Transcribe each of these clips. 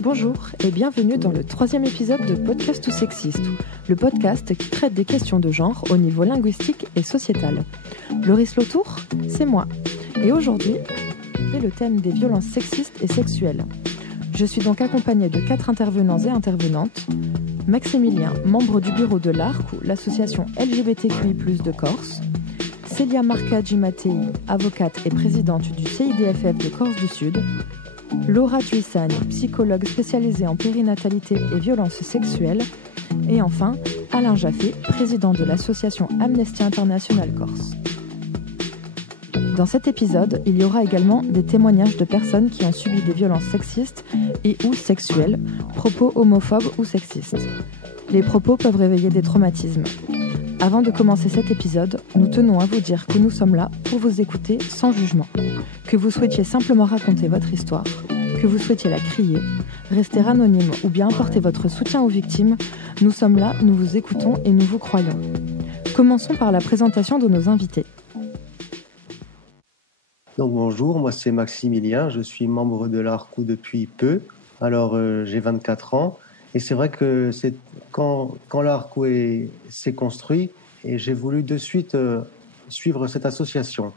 Bonjour et bienvenue dans le 3e épisode de Podcast ou Sexiste, le podcast qui traite des questions de genre au niveau linguistique et sociétal. Loris Lautour, c'est moi. Et aujourd'hui, c'est le thème des violences sexistes et sexuelles. Je suis donc accompagnée de 4 intervenants et intervenantes. Maximilien, membre du bureau de l'ARC, ou l'association LGBTQI+, de Corse. Célia Marca-Gimatei, avocate et présidente du CIDFF de Corse du Sud. Laura Tuissane, psychologue spécialisée en périnatalité et violences sexuelles. Et enfin, Alain Jaffé, président de l'association Amnesty International Corse. Dans cet épisode, il y aura également des témoignages de personnes qui ont subi des violences sexistes et ou sexuelles, propos homophobes ou sexistes. Les propos peuvent réveiller des traumatismes. Avant de commencer cet épisode, nous tenons à vous dire que nous sommes là pour vous écouter sans jugement. Que vous souhaitiez simplement raconter votre histoire, que vous souhaitiez la crier, rester anonyme ou bien apporter votre soutien aux victimes, nous sommes là, nous vous écoutons et nous vous croyons. Commençons par la présentation de nos invités. Donc bonjour, moi c'est Maximilien, je suis membre de l'ARCU depuis peu. Alors j'ai 24 ans et c'est vrai que c'est quand l'ARCU s'est construit et j'ai voulu de suite suivre cette association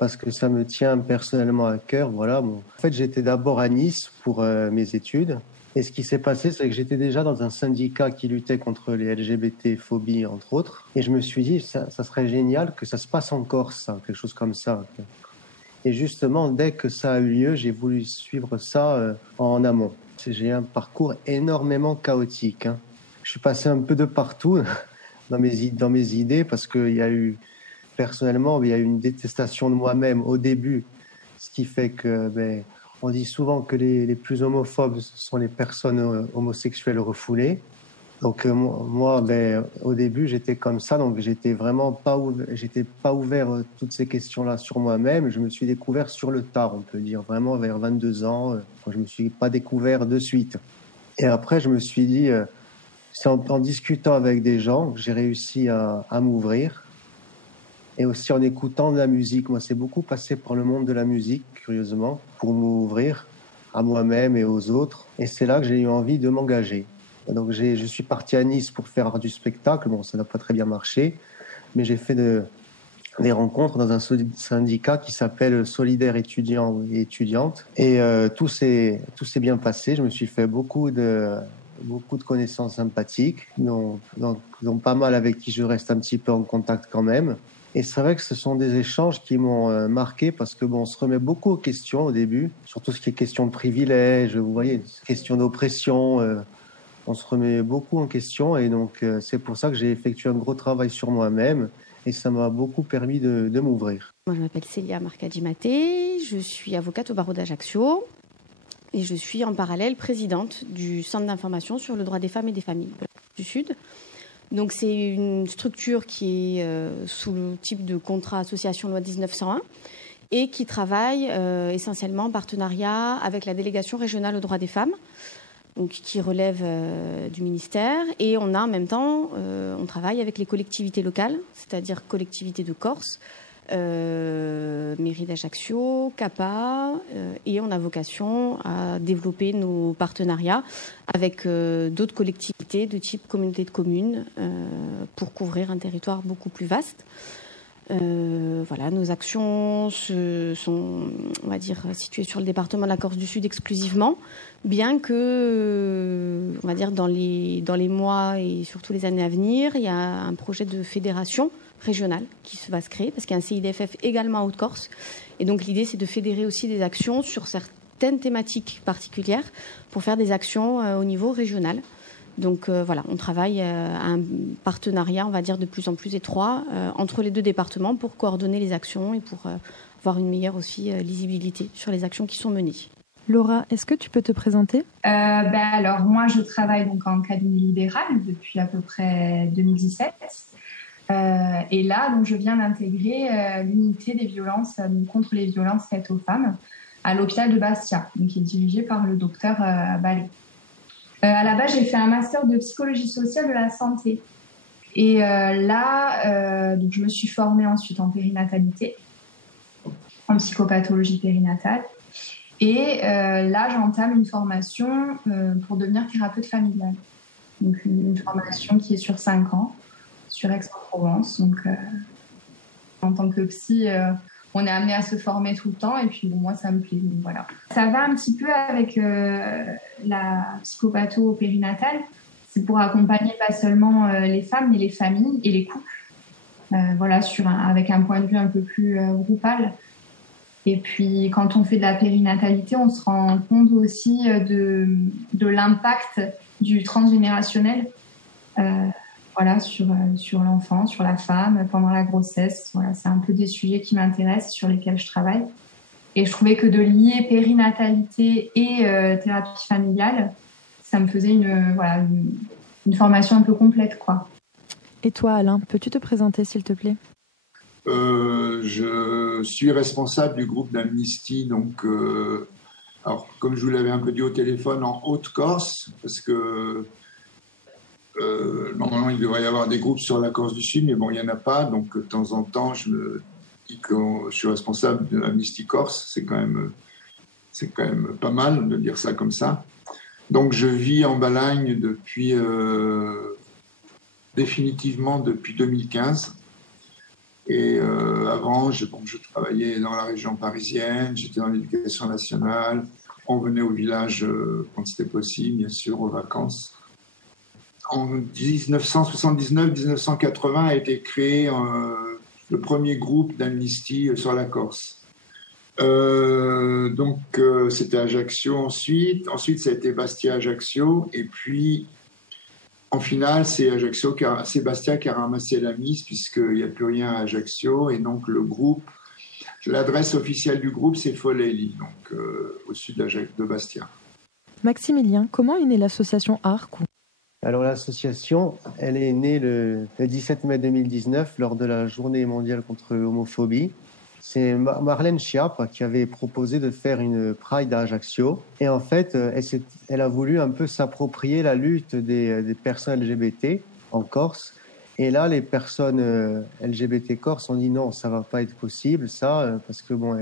parce que ça me tient personnellement à cœur. Voilà. En fait, j'étais d'abord à Nice pour mes études et ce qui s'est passé, c'est que j'étais déjà dans un syndicat qui luttait contre les LGBT-phobies entre autres et je me suis dit ça serait génial que ça se passe en Corse, quelque chose comme ça. Et justement, dès que ça a eu lieu, j'ai voulu suivre ça en amont. J'ai un parcours énormément chaotique. Je suis passé un peu de partout dans mes idées parce qu'il y a eu, personnellement, il y a eu une détestation de moi-même au début, ce qui fait que, on dit souvent que les plus homophobes sont les personnes homosexuelles refoulées. Donc moi, au début, j'étais comme ça, donc j'étais vraiment pas ouvert toutes ces questions-là sur moi-même. Je me suis découvert sur le tard, on peut dire, vraiment vers 22 ans. Je me suis pas découvert de suite. Et après, je me suis dit, c'est en discutant avec des gens que j'ai réussi à m'ouvrir. Et aussi en écoutant de la musique. Moi, c'est beaucoup passé par le monde de la musique, curieusement, pour m'ouvrir à moi-même et aux autres. Et c'est là que j'ai eu envie de m'engager. Donc je suis parti à Nice pour faire du spectacle. Bon, ça n'a pas très bien marché, mais j'ai fait des rencontres dans un syndicat qui s'appelle Solidaires étudiants et étudiantes. Et tout s'est bien passé. Je me suis fait beaucoup de connaissances sympathiques, dont pas mal avec qui je reste un petit peu en contact quand même. Et c'est vrai que ce sont des échanges qui m'ont marqué parce que on se remet beaucoup aux questions au début, surtout ce qui est question de privilèges, vous voyez, question d'oppression. On se remet beaucoup en question et donc c'est pour ça que j'ai effectué un gros travail sur moi-même et ça m'a beaucoup permis de m'ouvrir. Moi, je m'appelle Célia Marca-Gimatei, je suis avocate au barreau d'Ajaccio et je suis en parallèle présidente du Centre d'information sur le droit des femmes et des familles du Sud. Donc c'est une structure qui est sous le type de contrat association loi 1901 et qui travaille essentiellement en partenariat avec la délégation régionale aux droits des femmes, donc qui relève du ministère. Et on a en même temps, on travaille avec les collectivités locales, c'est-à-dire collectivités de Corse, mairie d'Ajaccio, CAPA, et on a vocation à développer nos partenariats avec d'autres collectivités de type communauté de communes pour couvrir un territoire beaucoup plus vaste. Voilà, nos actions sont, on va dire, situées sur le département de la Corse du Sud exclusivement, bien que, on va dire, dans les mois et surtout les années à venir, il y a un projet de fédération régionale qui va se créer, parce qu'il y a un CIDFF également en Haute-Corse. Et donc l'idée, c'est de fédérer aussi des actions sur certaines thématiques particulières pour faire des actions au niveau régional. Donc voilà, on travaille à un partenariat, on va dire, de plus en plus étroit entre les deux départements pour coordonner les actions et pour avoir une meilleure aussi lisibilité sur les actions qui sont menées. Laura, est-ce que tu peux te présenter ? Alors, moi, je travaille donc en cabinet libéral depuis à peu près 2017. Et là, donc, je viens d'intégrer l'unité des violences contre les violences faites aux femmes à l'hôpital de Bastia, donc, qui est dirigé par le docteur Ballet. À la base, j'ai fait un master de psychologie sociale de la santé. Et donc, je me suis formée ensuite en périnatalité, en psychopathologie périnatale. Et là, j'entame une formation pour devenir thérapeute familiale. Donc, une formation qui est sur 5 ans, sur Aix-en-Provence. Donc, en tant que psy, on est amené à se former tout le temps. Et puis, bon, moi, ça me plaît. Donc, voilà. Ça va un petit peu avec la psychopatho périnatale. C'est pour accompagner pas seulement les femmes, mais les familles et les couples. Voilà, avec un point de vue un peu plus groupal. Et puis, quand on fait de la périnatalité, on se rend compte aussi de l'impact du transgénérationnel voilà, sur l'enfant, sur la femme, pendant la grossesse. Voilà, c'est un peu des sujets qui m'intéressent, sur lesquels je travaille. Et je trouvais que de lier périnatalité et thérapie familiale, ça me faisait une formation un peu complète, quoi. Et toi, Alain, peux-tu te présenter, s'il te plaît ? Je suis responsable du groupe d'Amnesty, donc, alors, comme je vous l'avais un peu dit au téléphone, en Haute-Corse, parce que normalement, il devrait y avoir des groupes sur la Corse du Sud, mais bon, il n'y en a pas, donc de temps en temps, je me dis que je suis responsable de Amnesty Corse, c'est quand même pas mal de dire ça comme ça. Donc, je vis en Balagne définitivement depuis 2015. Et avant, je travaillais dans la région parisienne, j'étais dans l'éducation nationale, on venait au village quand c'était possible, bien sûr, aux vacances. En 1979-1980 a été créé le premier groupe d'Amnesty sur la Corse. Donc, c'était Ajaccio ensuite ça a été Bastia-Ajaccio, et puis en finale, c'est Bastia qui a ramassé la mise puisqu'il n'y a plus rien à Ajaccio. Et donc, le groupe, l'adresse officielle du groupe, c'est Folelli, donc au sud de Bastia. Maximilien, comment est née l'association ARC ? Alors, l'association, elle est née le 17 mai 2019 lors de la Journée mondiale contre l'homophobie. C'est Marlène Schiapp qui avait proposé de faire une Pride à Ajaccio. Et en fait, elle a voulu un peu s'approprier la lutte des personnes LGBT en Corse. Et là, les personnes LGBT corse ont dit non, ça va pas être possible, ça, parce que bon,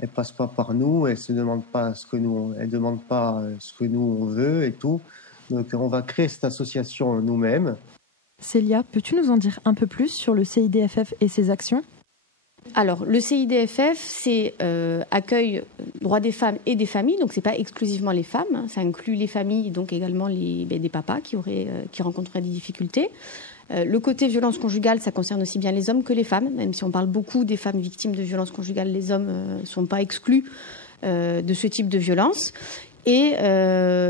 elles passent pas par nous, elles demandent pas ce que nous on veut et tout. Donc, on va créer cette association nous-mêmes. Célia, peux-tu nous en dire un peu plus sur le CIDFF et ses actions ? Alors, le CIDFF, c'est accueil droits des femmes et des familles, donc c'est pas exclusivement les femmes, hein, ça inclut les familles, donc également des papas qui rencontreraient des difficultés. Le côté violence conjugale, ça concerne aussi bien les hommes que les femmes, même si on parle beaucoup des femmes victimes de violences conjugales, les hommes ne sont pas exclus de ce type de violence. Et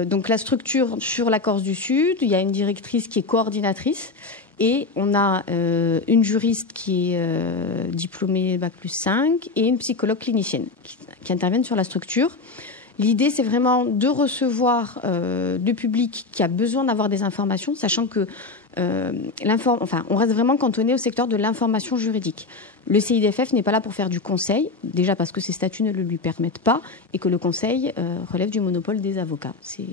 donc la structure sur la Corse du Sud, il y a une directrice qui est coordinatrice. Et on a une juriste qui est diplômée Bac+5 et une psychologue clinicienne qui interviennent sur la structure. L'idée, c'est vraiment de recevoir le public qui a besoin d'avoir des informations, sachant que on reste vraiment cantonné au secteur de l'information juridique. Le CIDFF n'est pas là pour faire du conseil, déjà parce que ses statuts ne le lui permettent pas et que le conseil relève du monopole des avocats. C'est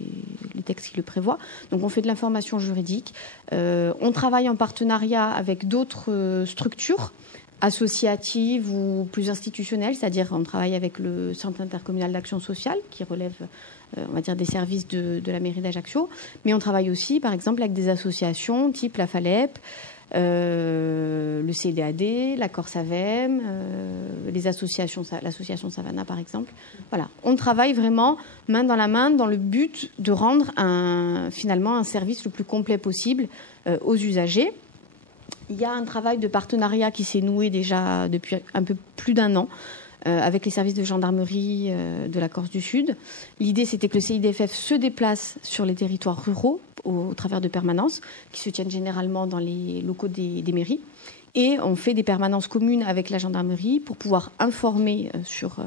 les textes qui le prévoient. Donc on fait de l'information juridique. On travaille en partenariat avec d'autres structures associatives ou plus institutionnelles, c'est-à-dire on travaille avec le Centre intercommunal d'action sociale qui relève on va dire des services de la mairie d'Ajaccio, mais on travaille aussi par exemple avec des associations type la FALEP, le CDAD, la Corse AVM, l'association Savannah par exemple. Voilà, on travaille vraiment main dans la main dans le but de rendre finalement un service le plus complet possible aux usagers. Il y a un travail de partenariat qui s'est noué déjà depuis un peu plus d'1 an avec les services de gendarmerie de la Corse du Sud. L'idée, c'était que le CIDFF se déplace sur les territoires ruraux au travers de permanences qui se tiennent généralement dans les locaux des mairies. Et on fait des permanences communes avec la gendarmerie pour pouvoir informer sur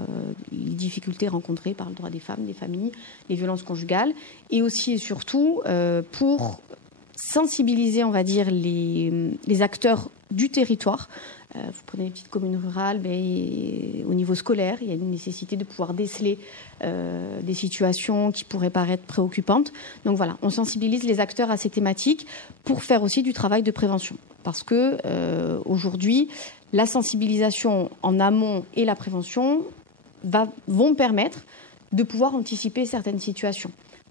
les difficultés rencontrées par le droit des femmes, des familles, les violences conjugales, et aussi et surtout pour sensibiliser, on va dire, les acteurs du territoire. Vous prenez les petites communes rurales, au niveau scolaire, il y a une nécessité de pouvoir déceler des situations qui pourraient paraître préoccupantes. Donc voilà, on sensibilise les acteurs à ces thématiques pour faire aussi du travail de prévention. Parce que aujourd'hui, la sensibilisation en amont et la prévention vont permettre de pouvoir anticiper certaines situations.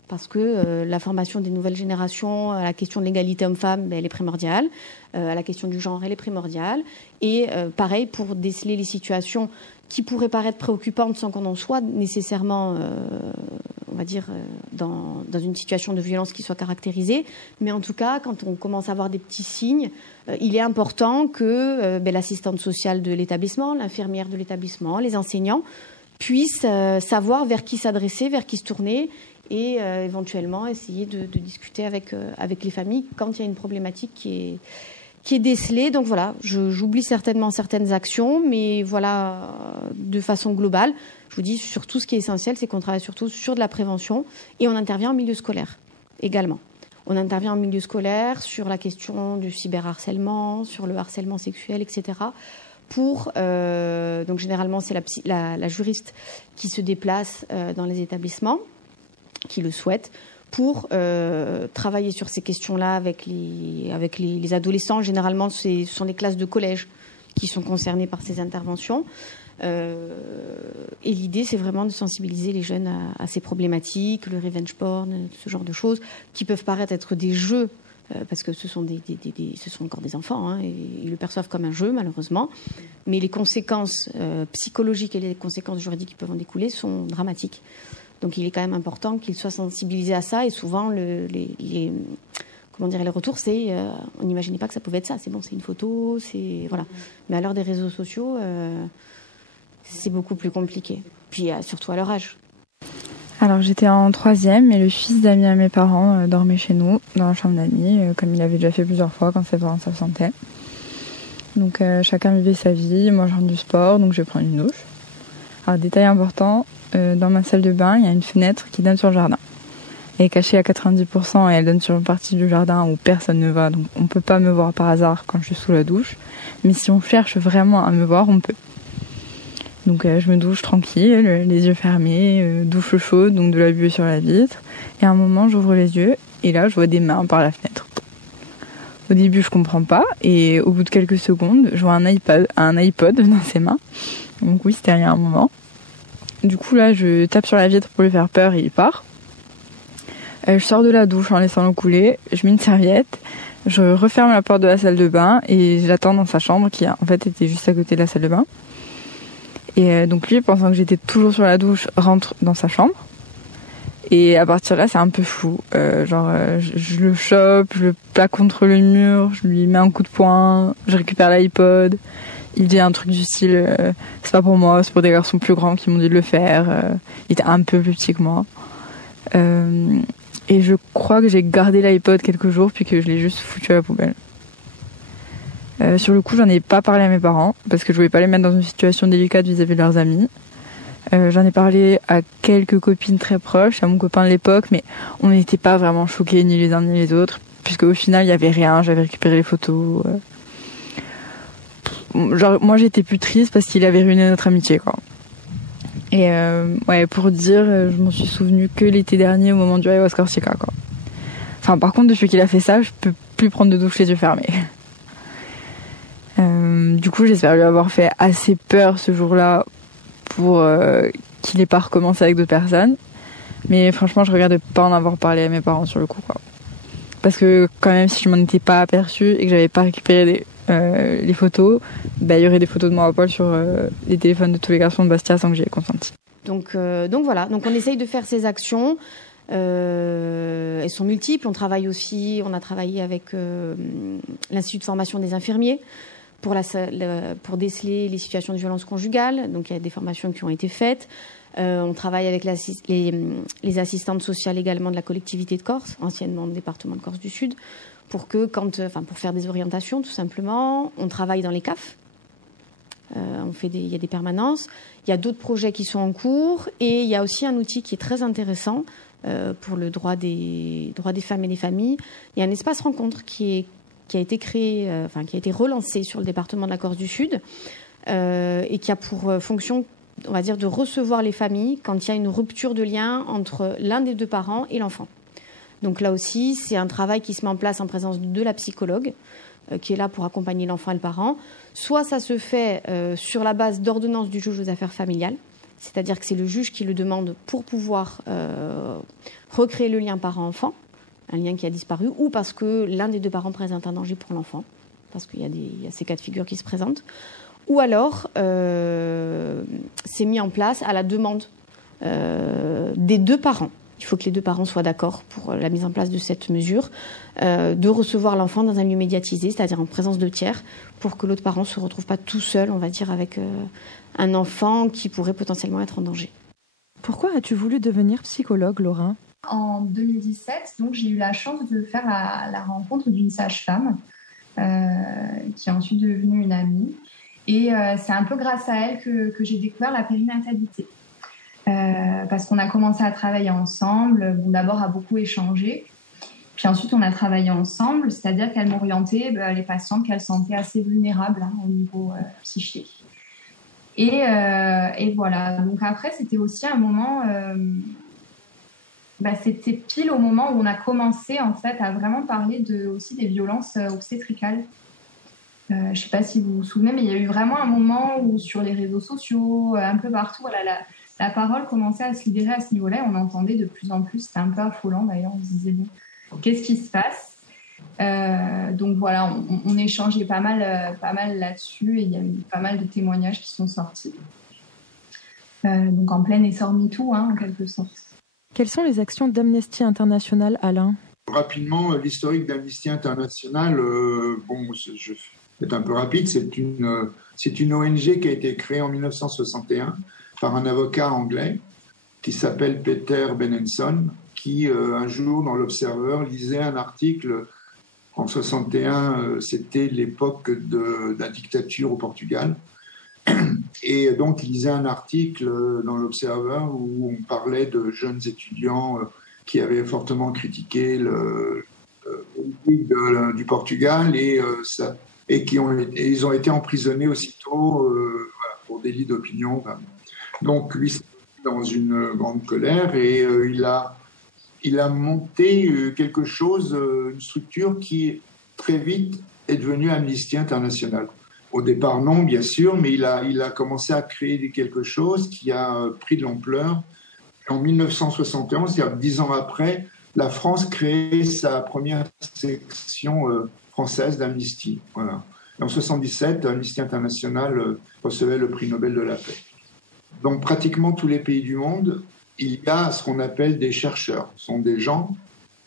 Parce que la formation des nouvelles générations à la question de l'égalité homme-femme, elle est primordiale. À la question du genre, elle est primordiale. Et pareil, pour déceler les situations qui pourraient paraître préoccupantes sans qu'on en soit nécessairement, on va dire, dans une situation de violence qui soit caractérisée. Mais en tout cas, quand on commence à avoir des petits signes, il est important que l'assistante sociale de l'établissement, l'infirmière de l'établissement, les enseignants puissent savoir vers qui s'adresser, vers qui se tourner, et éventuellement essayer de discuter avec les familles quand il y a une problématique qui est décelée. Donc voilà, j'oublie certainement certaines actions, mais voilà, de façon globale, je vous dis surtout ce qui est essentiel, c'est qu'on travaille surtout sur de la prévention et on intervient en milieu scolaire également. On intervient en milieu scolaire sur la question du cyberharcèlement, sur le harcèlement sexuel, etc. Donc généralement, c'est la juriste qui se déplace dans les établissements, qui le souhaitent, pour travailler sur ces questions-là avec les adolescents. Généralement, ce sont les classes de collège qui sont concernées par ces interventions. Et l'idée, c'est vraiment de sensibiliser les jeunes à ces problématiques, le revenge porn, ce genre de choses, qui peuvent paraître être des jeux, parce que ce sont encore des enfants, hein, et ils le perçoivent comme un jeu, malheureusement. Mais les conséquences psychologiques et les conséquences juridiques qui peuvent en découler sont dramatiques. Donc il est quand même important qu'ils soient sensibilisés à ça. Et souvent, les retours, c'est on n'imaginait pas que ça pouvait être ça. C'est bon, c'est une photo, voilà. Mais à l'heure des réseaux sociaux, c'est beaucoup plus compliqué. Puis surtout à leur âge. Alors j'étais en 3e et le fils d'amis à mes parents dormait chez nous, dans la chambre d'amis, comme il avait déjà fait plusieurs fois quand ses parents s'absentaient. Donc chacun vivait sa vie, moi je rentre du sport, donc je vais prendre une douche. Alors détail important, dans ma salle de bain, il y a une fenêtre qui donne sur le jardin. Elle est cachée à 90% et elle donne sur une partie du jardin où personne ne va, donc on peut pas me voir par hasard quand je suis sous la douche. Mais si on cherche vraiment à me voir, on peut. Donc je me douche tranquille, les yeux fermés, douche chaude, donc de la buée sur la vitre. Et à un moment, j'ouvre les yeux et là, je vois des mains par la fenêtre. Au début, je comprends pas et au bout de quelques secondes, je vois un iPod dans ses mains. Donc oui, c'était il y a un moment. Du coup, là, je tape sur la vitre pour lui faire peur et il part. Je sors de la douche en laissant l'eau couler, je mets une serviette, je referme la porte de la salle de bain et je l'attends dans sa chambre qui en fait était juste à côté de la salle de bain. Et donc lui, pensant que j'étais toujours sur la douche, rentre dans sa chambre. Et à partir de là, c'est un peu flou. Je le chope, je le plaque contre le mur, je lui mets un coup de poing, je récupère l'iPod. Il dit un truc du style c'est pas pour moi, c'est pour des garçons plus grands qui m'ont dit de le faire. Il était un peu plus petit que moi. Et je crois que j'ai gardé l'iPod quelques jours puis que je l'ai juste foutu à la poubelle. Sur le coup, j'en ai pas parlé à mes parents parce que je voulais pas les mettre dans une situation délicate vis-à-vis de leurs amis. J'en ai parlé à quelques copines très proches, à mon copain de l'époque, mais on n'était pas vraiment choqués ni les uns ni les autres puisque au final, il y avait rien, j'avais récupéré les photos. Moi, j'étais plus triste parce qu'il avait ruiné notre amitié, quoi. Et pour dire, je m'en suis souvenue que l'été dernier au moment du ayahuasca Corsica, quoi. Enfin, par contre, depuis qu'il a fait ça, je peux plus prendre de douche les yeux fermés. Du coup, j'espère lui avoir fait assez peur ce jour-là pour qu'il n'ait pas recommencé avec d'autres personnes. Mais franchement, je regrette de pas en avoir parlé à mes parents sur le coup, quoi. Parce que quand même, si je m'en étais pas aperçue et que j'avais pas récupéré les photos, il y aurait des photos de moi à poil sur les téléphones de tous les garçons de Bastia sans que j'y ai consenti. Donc voilà, donc on essaye de faire ces actions. Elles sont multiples. On a travaillé avec l'Institut de formation des infirmiers pour déceler les situations de violence conjugale. Donc il y a des formations qui ont été faites. On travaille avec les assistantes sociales également de la collectivité de Corse, anciennement le département de Corse du Sud, pour faire des orientations tout simplement. On travaille dans les CAF. Il y a des permanences. Il y a d'autres projets qui sont en cours et il y a aussi un outil qui est très intéressant pour le droit des femmes et des familles. Il y a un espace rencontre qui a été créé, qui a été relancé sur le département de la Corse du Sud et qui a pour fonction, on va dire, de recevoir les familles quand il y a une rupture de lien entre l'un des deux parents et l'enfant. Donc là aussi, c'est un travail qui se met en place en présence de la psychologue qui est là pour accompagner l'enfant et le parent. Soit ça se fait sur la base d'ordonnances du juge aux affaires familiales, c'est-à-dire que c'est le juge qui le demande pour pouvoir recréer le lien parent-enfant, un lien qui a disparu, ou parce que l'un des deux parents présente un danger pour l'enfant, parce qu'il y a ces cas de figure qui se présentent, ou alors c'est mis en place à la demande des deux parents. Il faut que les deux parents soient d'accord pour la mise en place de cette mesure, de recevoir l'enfant dans un lieu médiatisé, c'est-à-dire en présence de tiers, pour que l'autre parent ne se retrouve pas tout seul, on va dire, avec un enfant qui pourrait potentiellement être en danger. Pourquoi as-tu voulu devenir psychologue, Laura ? En 2017, donc, j'ai eu la chance de faire la rencontre d'une sage-femme qui est ensuite devenue une amie. Et c'est un peu grâce à elle que j'ai découvert la périnatalité. Parce qu'on a commencé à travailler ensemble, d'abord à beaucoup échanger, puis ensuite on a travaillé ensemble, c'est-à-dire qu'elle m'orientait les patientes qu'elle sentait assez vulnérables au niveau psychique. Et voilà, donc après c'était aussi un moment, c'était pile au moment où on a commencé en fait à vraiment parler aussi des violences obstétricales. Je ne sais pas si vous vous souvenez, mais il y a eu vraiment un moment où sur les réseaux sociaux, un peu partout, voilà, la parole commençait à se libérer à ce niveau-là. Et on entendait de plus en plus, c'était un peu affolant d'ailleurs, on se disait, bon, qu'est-ce qui se passe ? Donc voilà, on échangeait pas mal là-dessus et il y a eu pas mal de témoignages qui sont sortis. Donc en plein essor MeToo, en quelque sorte. Quelles sont les actions d'Amnesty International, Alain ? Rapidement, l'historique d'Amnesty International, je vais être un peu rapide, c'est une ONG qui a été créée en 1961 par un avocat anglais qui s'appelle Peter Benenson, qui un jour dans l'Observer lisait un article. En 61, c'était l'époque de la dictature au Portugal. Et donc, il lisait un article dans l'Observer où on parlait de jeunes étudiants qui avaient fortement critiqué le politique du Portugal et ils ont été emprisonnés aussitôt pour délit d'opinion. Donc, lui, c'est dans une grande colère et il a monté quelque chose, une structure qui très vite est devenue Amnesty International. Au départ, non, bien sûr, mais il a commencé à créer quelque chose qui a pris de l'ampleur. En 1971, c'est-à-dire 10 ans après, la France crée sa première section française d'Amnesty. Voilà. Et en 1977, Amnesty International recevait le prix Nobel de la paix. Dans pratiquement tous les pays du monde, il y a ce qu'on appelle des chercheurs. Ce sont des gens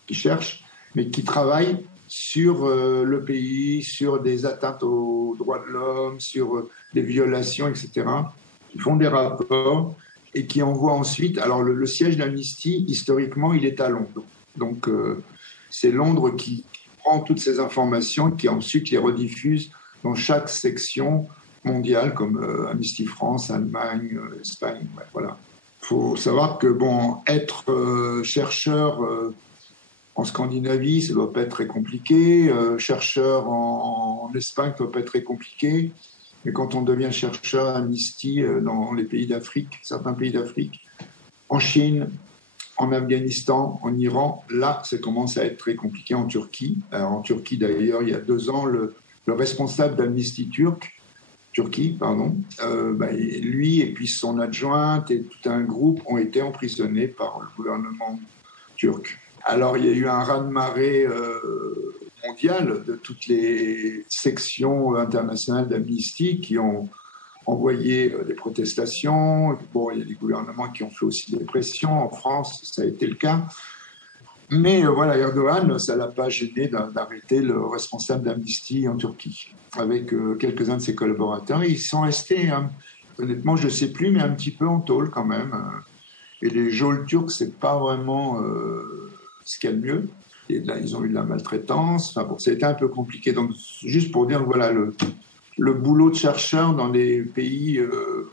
qui cherchent, mais qui travaillent sur le pays, sur des atteintes aux droits de l'homme, sur des violations, etc. Qui font des rapports et qui envoient ensuite... Alors, le siège d'Amnesty, historiquement, il est à Londres. Donc, c'est Londres qui prend toutes ces informations, qui ensuite les rediffuse dans chaque section mondiale, comme Amnesty France, Allemagne, Espagne, voilà. Il faut savoir que, être chercheur en Scandinavie, ça ne doit pas être très compliqué. Chercheur en Espagne, ça ne doit pas être très compliqué. Mais quand on devient chercheur à Amnesty dans les pays d'Afrique, certains pays d'Afrique, en Chine, en Afghanistan, en Iran, là, ça commence à être très compliqué. En Turquie, en Turquie d'ailleurs, il y a 2 ans, le responsable d'Amnesty Turquie, lui et puis son adjointe et tout un groupe ont été emprisonnés par le gouvernement turc. Alors, il y a eu un raz-de-marée mondial de toutes les sections internationales d'Amnesty qui ont envoyé des protestations. Il y a des gouvernements qui ont fait aussi des pressions. En France, ça a été le cas. Mais Erdogan, ça ne l'a pas gêné d'arrêter le responsable d'Amnesty en Turquie avec quelques-uns de ses collaborateurs. Ils sont restés, honnêtement, je ne sais plus, mais un petit peu en tôle quand même. Et les geôles turques, ce n'est pas vraiment ce qu'il y a de mieux. Et là, ils ont eu de la maltraitance. Ça a été un peu compliqué. Donc, juste pour dire, le boulot de chercheur dans des pays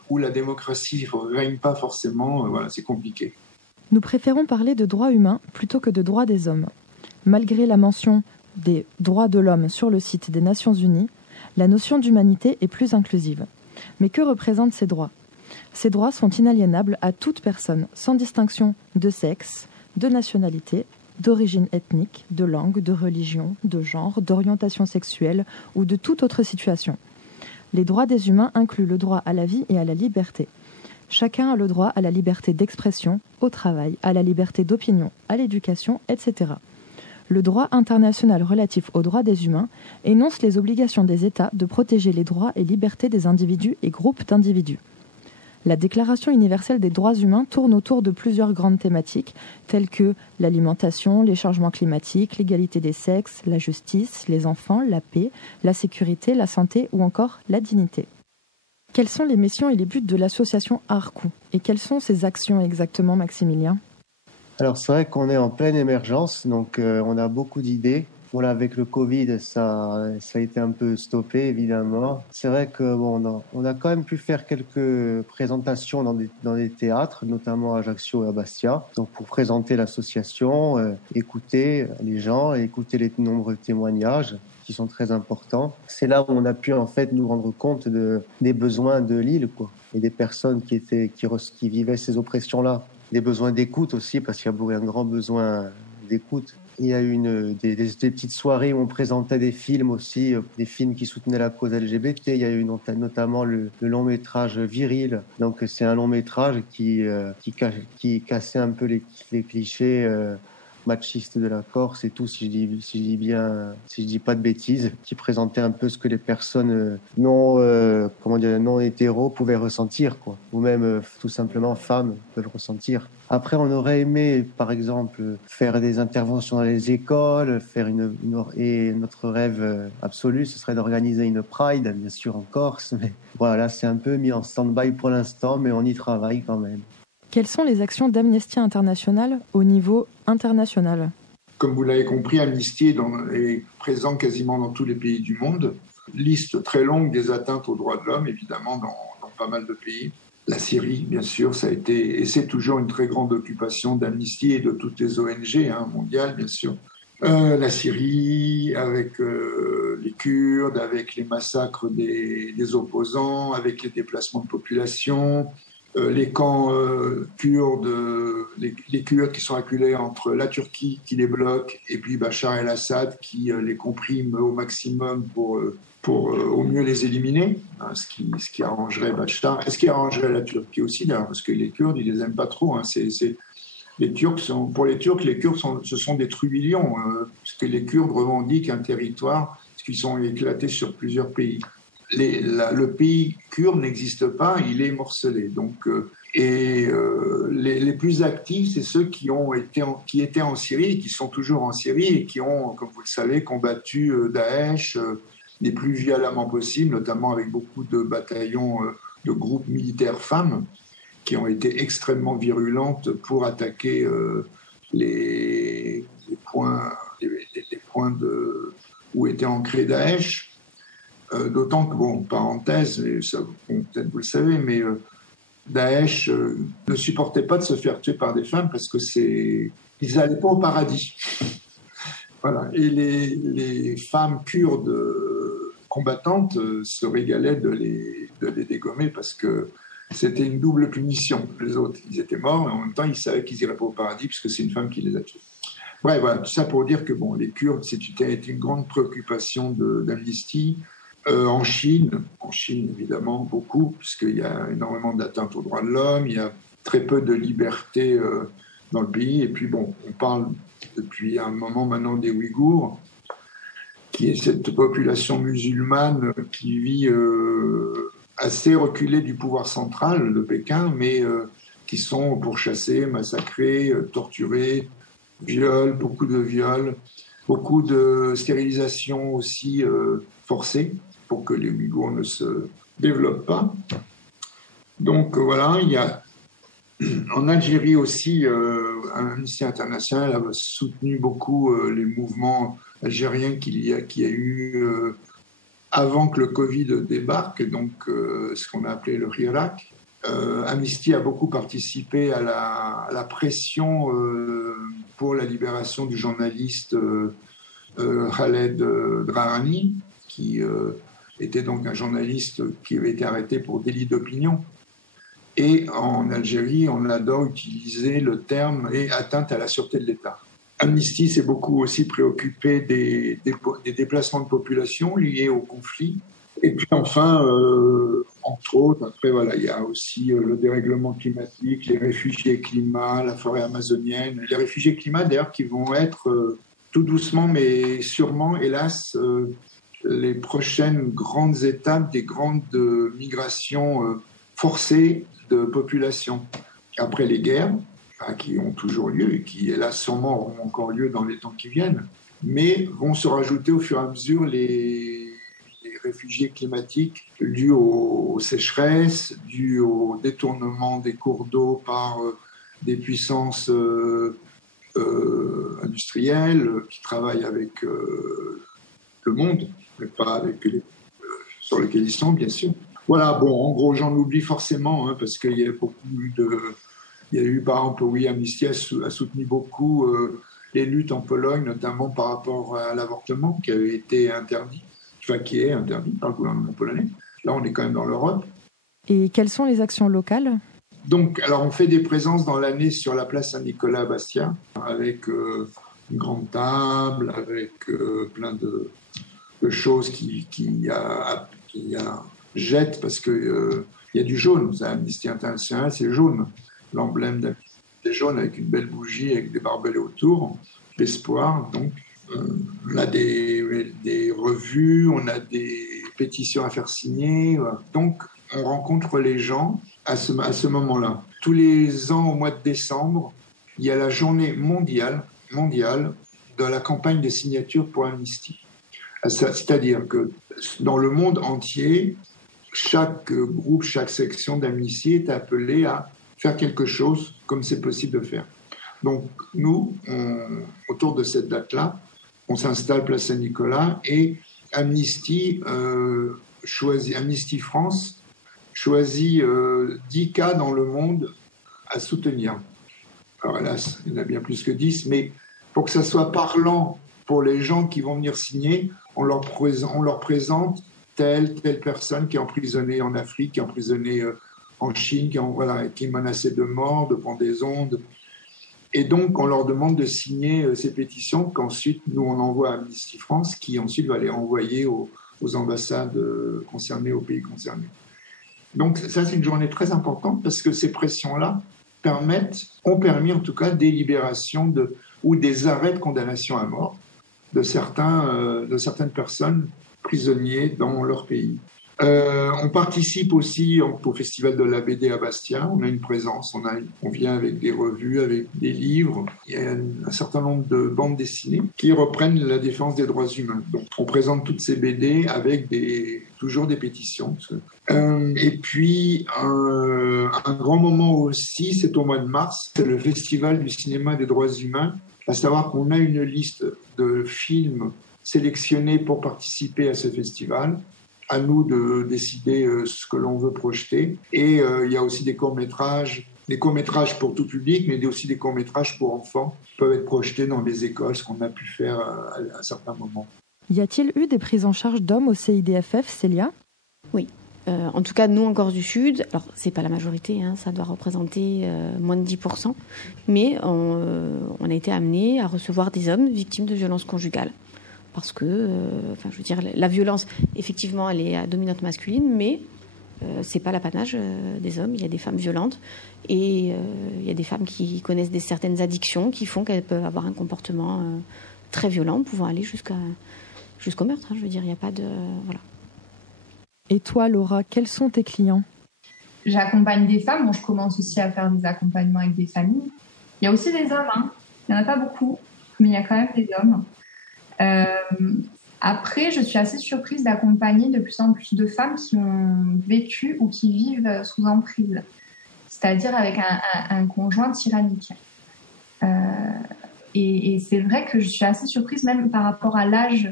où la démocratie ne règne pas forcément, c'est compliqué. Nous préférons parler de droits humains plutôt que de droits des hommes. Malgré la mention des droits de l'homme sur le site des Nations Unies, la notion d'humanité est plus inclusive. Mais que représentent ces droits ? Ces droits sont inaliénables à toute personne, sans distinction de sexe, de nationalité, d'origine ethnique, de langue, de religion, de genre, d'orientation sexuelle ou de toute autre situation. Les droits des humains incluent le droit à la vie et à la liberté. Chacun a le droit à la liberté d'expression, au travail, à la liberté d'opinion, à l'éducation, etc. Le droit international relatif aux droits des humains énonce les obligations des États de protéger les droits et libertés des individus et groupes d'individus. La Déclaration universelle des droits humains tourne autour de plusieurs grandes thématiques, telles que l'alimentation, les changements climatiques, l'égalité des sexes, la justice, les enfants, la paix, la sécurité, la santé ou encore la dignité. Quelles sont les missions et les buts de l'association Arcou? Et quelles sont ses actions exactement, Maximilien? Alors c'est vrai qu'on est en pleine émergence, donc on a beaucoup d'idées. Voilà, avec le Covid, ça a été un peu stoppé, évidemment. C'est vrai que on a quand même pu faire quelques présentations dans des théâtres, notamment à Ajaccio et à Bastia. Donc pour présenter l'association, écouter les gens, écouter les nombreux témoignages qui sont très importants. C'est là où on a pu en fait nous rendre compte des besoins de l'île, quoi, et des personnes qui vivaient ces oppressions-là. Des besoins d'écoute aussi, parce qu'il y a un grand besoin d'écoute. Il y a eu des petites soirées où on présentait des films aussi, des films qui soutenaient la cause LGBT. Il y a eu notamment le long métrage Viril. Donc c'est un long métrage qui cassait un peu les clichés machistes de la Corse et tout, si je dis pas de bêtises, qui présentait un peu ce que les personnes non hétéros pouvaient ressentir, quoi, ou même tout simplement femmes peuvent ressentir. Après, on aurait aimé, par exemple, faire des interventions dans les écoles, et notre rêve absolu, ce serait d'organiser une Pride, bien sûr, en Corse. Mais voilà, c'est un peu mis en stand-by pour l'instant, mais on y travaille quand même. Quelles sont les actions d'Amnesty International au niveau international? Comme vous l'avez compris, Amnesty est présent quasiment dans tous les pays du monde. Liste très longue des atteintes aux droits de l'homme, évidemment, dans pas mal de pays. La Syrie, bien sûr, ça a été, et c'est toujours une très grande occupation d'Amnesty et de toutes les ONG mondiales, bien sûr. La Syrie, avec les Kurdes, avec les massacres des opposants, avec les déplacements de population, les camps kurdes, les Kurdes qui sont acculés entre la Turquie qui les bloque et puis Bachar el-Assad qui les comprime au maximum pour au mieux les éliminer, ce qui arrangerait Bachar, et ce qui arrangerait la Turquie aussi d'ailleurs, parce que les Kurdes ils les aiment pas trop. Pour les Turcs, les Kurdes ce sont des trublions, parce que les Kurdes revendiquent un territoire, parce qu'ils sont éclatés sur plusieurs pays. Le pays kurde n'existe pas, il est morcelé. Donc, les plus actifs, c'est ceux qui étaient en Syrie et qui sont toujours en Syrie et qui ont, comme vous le savez, combattu Daesh les plus violemment possible, notamment avec beaucoup de bataillons de groupes militaires femmes qui ont été extrêmement virulentes pour attaquer les points où était ancré Daesh. D'autant que, parenthèse, peut-être vous le savez, mais Daesh ne supportait pas de se faire tuer par des femmes parce que ils n'allaient pas au paradis. Voilà. Et les femmes kurdes combattantes se régalaient de les dégommer parce que c'était une double punition. Les autres, ils étaient morts, mais en même temps, ils savaient qu'ils n'iraient pas au paradis puisque c'est une femme qui les a tués. Bref, voilà, tout ça pour dire que les Kurdes, c'était une grande préoccupation d'Amnesty. En Chine, évidemment, beaucoup, puisqu'il y a énormément d'atteintes aux droits de l'homme, il y a très peu de liberté dans le pays. Et puis, on parle depuis un moment maintenant des Ouïghours, qui est cette population musulmane qui vit assez reculée du pouvoir central de Pékin, mais qui sont pourchassés, massacrés, torturés, beaucoup de viols, beaucoup de stérilisations aussi forcées, pour que les Ouïghours ne se développent pas. Donc voilà, il y a en Algérie aussi, Amnesty International a soutenu beaucoup les mouvements algériens qu'il y a eu avant que le Covid débarque, donc ce qu'on a appelé le Hirak. Amnesty a beaucoup participé à la pression pour la libération du journaliste Khaled Drarani, qui était donc un journaliste qui avait été arrêté pour délit d'opinion. Et en Algérie, on adore utiliser le terme « atteinte à la sûreté de l'État ». Amnesty s'est beaucoup aussi préoccupé des déplacements de population liés au conflit. Et puis enfin, entre autres. Après, voilà, il y a aussi le dérèglement climatique, les réfugiés climat, la forêt amazonienne. Les réfugiés climat, d'ailleurs, qui vont être tout doucement, mais sûrement, hélas, les prochaines grandes étapes des grandes migrations forcées de population. Après les guerres, qui ont toujours lieu et qui, hélas, sûrement auront encore lieu dans les temps qui viennent, mais vont se rajouter au fur et à mesure les réfugiés climatiques dus aux sécheresses, dus au détournement des cours d'eau par des puissances industrielles qui travaillent avec le monde, mais pas avec sur lequel ils sont, bien sûr. Voilà, bon, en gros, j'en oublie forcément, hein, parce qu'il y a il y a eu, par exemple, oui, Amnesty a soutenu beaucoup les luttes en Pologne, notamment par rapport à l'avortement, qui avait été interdit, enfin, qui est interdit par le gouvernement polonais. Là, on est quand même dans l'Europe. Et quelles sont les actions locales ? Donc, alors, on fait des présences dans l'année sur la place Saint-Nicolas à Bastia, avec une grande table, avec plein de choses qui jettent, parce qu'il y a du jaune. Amnesty International, c'est jaune. L'emblème d'Amnesty, c'est jaune, avec une belle bougie, avec des barbelés autour, l'espoir. Donc, on a des revues, on a des pétitions à faire signer. Donc, on rencontre les gens à ce moment-là. Tous les ans, au mois de décembre, il y a la journée mondiale de la campagne de signature pour Amnesty. C'est-à-dire que dans le monde entier, chaque groupe, chaque section d'Amnesty est appelée à faire quelque chose comme c'est possible de faire. Donc, nous, autour de cette date-là, on s'installe place Saint-Nicolas et Amnesty France choisit 10 cas dans le monde à soutenir. Alors hélas, il y en a bien plus que 10, mais pour que ça soit parlant pour les gens qui vont venir signer, on leur présente telle personne qui est emprisonnée en Afrique, qui est emprisonnée en Chine, qui est menacée de mort, de pendaison. Et donc, on leur demande de signer ces pétitions qu'ensuite, nous, on envoie à Amnesty France, qui ensuite va les envoyer aux ambassades concernées, aux pays concernés. Donc, ça, c'est une journée très importante parce que ces pressions-là ont permis en tout cas des libérations ou des arrêts de condamnation à mort de certaines personnes prisonniers dans leur pays. On participe aussi au Festival de la BD à Bastia. On a une présence, on vient avec des revues, avec des livres. Il y a un certain nombre de bandes dessinées qui reprennent la défense des droits humains. Donc, on présente toutes ces BD avec toujours des pétitions. Et puis, un grand moment aussi, c'est au mois de mars, c'est le Festival du cinéma des droits humains. À savoir qu'on a une liste de films sélectionnés pour participer à ce festival. À nous de décider ce que l'on veut projeter. Et il y a aussi des courts-métrages pour tout public, mais aussi des courts-métrages pour enfants qui peuvent être projetés dans les écoles, ce qu'on a pu faire à certains moments. Y a-t-il eu des prises en charge d'hommes au CIDFF, Célia ? Oui. En tout cas, nous, en Corse du Sud, alors c'est pas la majorité, hein, ça doit représenter moins de 10%, mais on a été amenés à recevoir des hommes victimes de violences conjugales. Parce que, je veux dire, la violence, effectivement, elle est à dominante masculine, mais c'est pas l'apanage des hommes. Il y a des femmes violentes et il y a des femmes qui connaissent certaines addictions qui font qu'elles peuvent avoir un comportement très violent, pouvant aller jusqu'au meurtre. Hein, je veux dire, il n'y a pas de... voilà. Et toi, Laura, quels sont tes clients ? J'accompagne des femmes. Bon, je commence aussi à faire des accompagnements avec des familles. Il y a aussi des hommes. Hein. Il n'y en a pas beaucoup, mais il y a quand même des hommes. Après, je suis assez surprise d'accompagner de plus en plus de femmes qui ont vécu ou qui vivent sous emprise, c'est-à-dire avec un conjoint tyrannique. Et c'est vrai que je suis assez surprise même par rapport à l'âge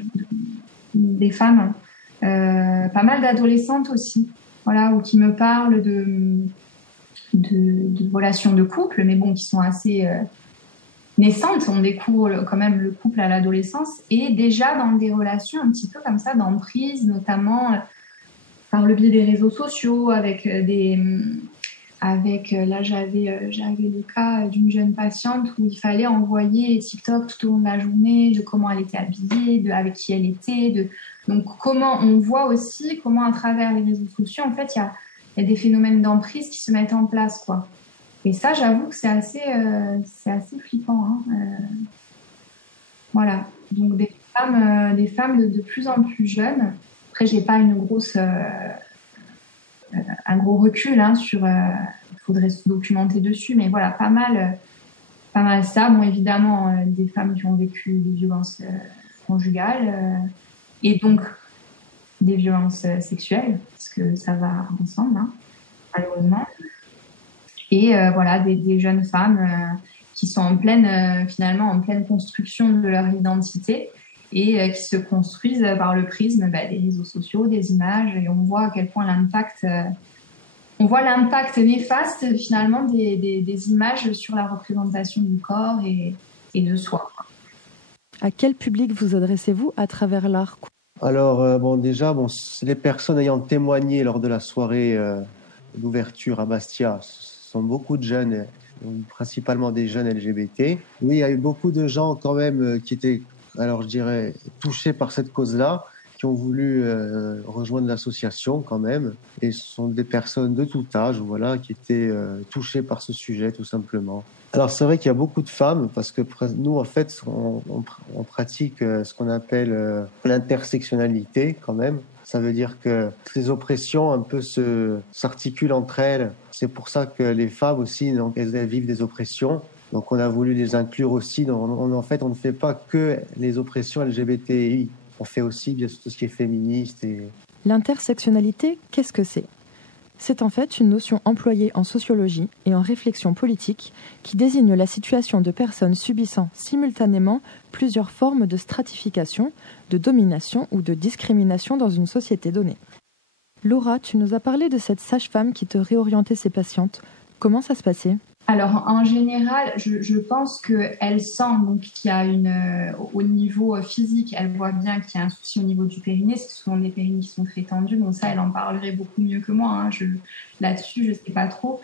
des femmes. Pas mal d'adolescentes aussi, voilà, ou qui me parlent de relations de couple, mais bon, qui sont assez... naissantes, on découvre quand même le couple à l'adolescence et déjà dans des relations un petit peu comme ça d'emprise, notamment par le biais des réseaux sociaux, là j'avais le cas d'une jeune patiente où il fallait envoyer TikTok tout au long de la journée de comment elle était habillée, avec qui elle était, Donc, on voit aussi comment à travers les réseaux sociaux, en fait, il y a des phénomènes d'emprise qui se mettent en place, quoi. Et ça, j'avoue que c'est assez flippant. Voilà. Donc, des femmes de plus en plus jeunes. Après, j'ai pas un gros recul sur. Il faudrait se documenter dessus, mais voilà, pas mal ça. Bon, évidemment, des femmes qui ont vécu des violences conjugales et donc des violences sexuelles, parce que ça va ensemble, malheureusement. Et voilà, des jeunes femmes qui sont en pleine construction de leur identité et qui se construisent par le prisme des réseaux sociaux, des images, et on voit à quel point l'impact néfaste finalement des images sur la représentation du corps et de soi. À quel public vous adressez-vous à travers l'art ? Alors, déjà, les personnes ayant témoigné lors de la soirée d'ouverture à Bastia, ce sont beaucoup de jeunes, principalement des jeunes LGBT. Oui, il y a eu beaucoup de gens quand même qui étaient, alors je dirais, touchés par cette cause-là, qui ont voulu rejoindre l'association quand même. Et ce sont des personnes de tout âge, voilà, qui étaient touchées par ce sujet, tout simplement. Alors c'est vrai qu'il y a beaucoup de femmes, parce que nous, en fait, on pratique ce qu'on appelle l'intersectionnalité quand même. Ça veut dire que les oppressions un peu s'articulent entre elles. C'est pour ça que les femmes aussi, donc, elles vivent des oppressions. Donc on a voulu les inclure aussi. En fait, on ne fait pas que les oppressions LGBTI. On fait aussi bien tout ce qui est féministe. L'intersectionnalité, qu'est-ce que c'est ? C'est en fait une notion employée en sociologie et en réflexion politique qui désigne la situation de personnes subissant simultanément plusieurs formes de stratification, de domination ou de discrimination dans une société donnée. Laura, tu nous as parlé de cette sage-femme qui te réorientait ses patientes. Comment ça se passait ? Alors, en général, je pense qu'elle sent donc, qu'il y a au niveau physique, elle voit bien qu'il y a un souci au niveau du périnée. C'est souvent des périnées qui sont très tendus. Bon, ça, elle en parlerait beaucoup mieux que moi. Là-dessus, je ne sais pas trop.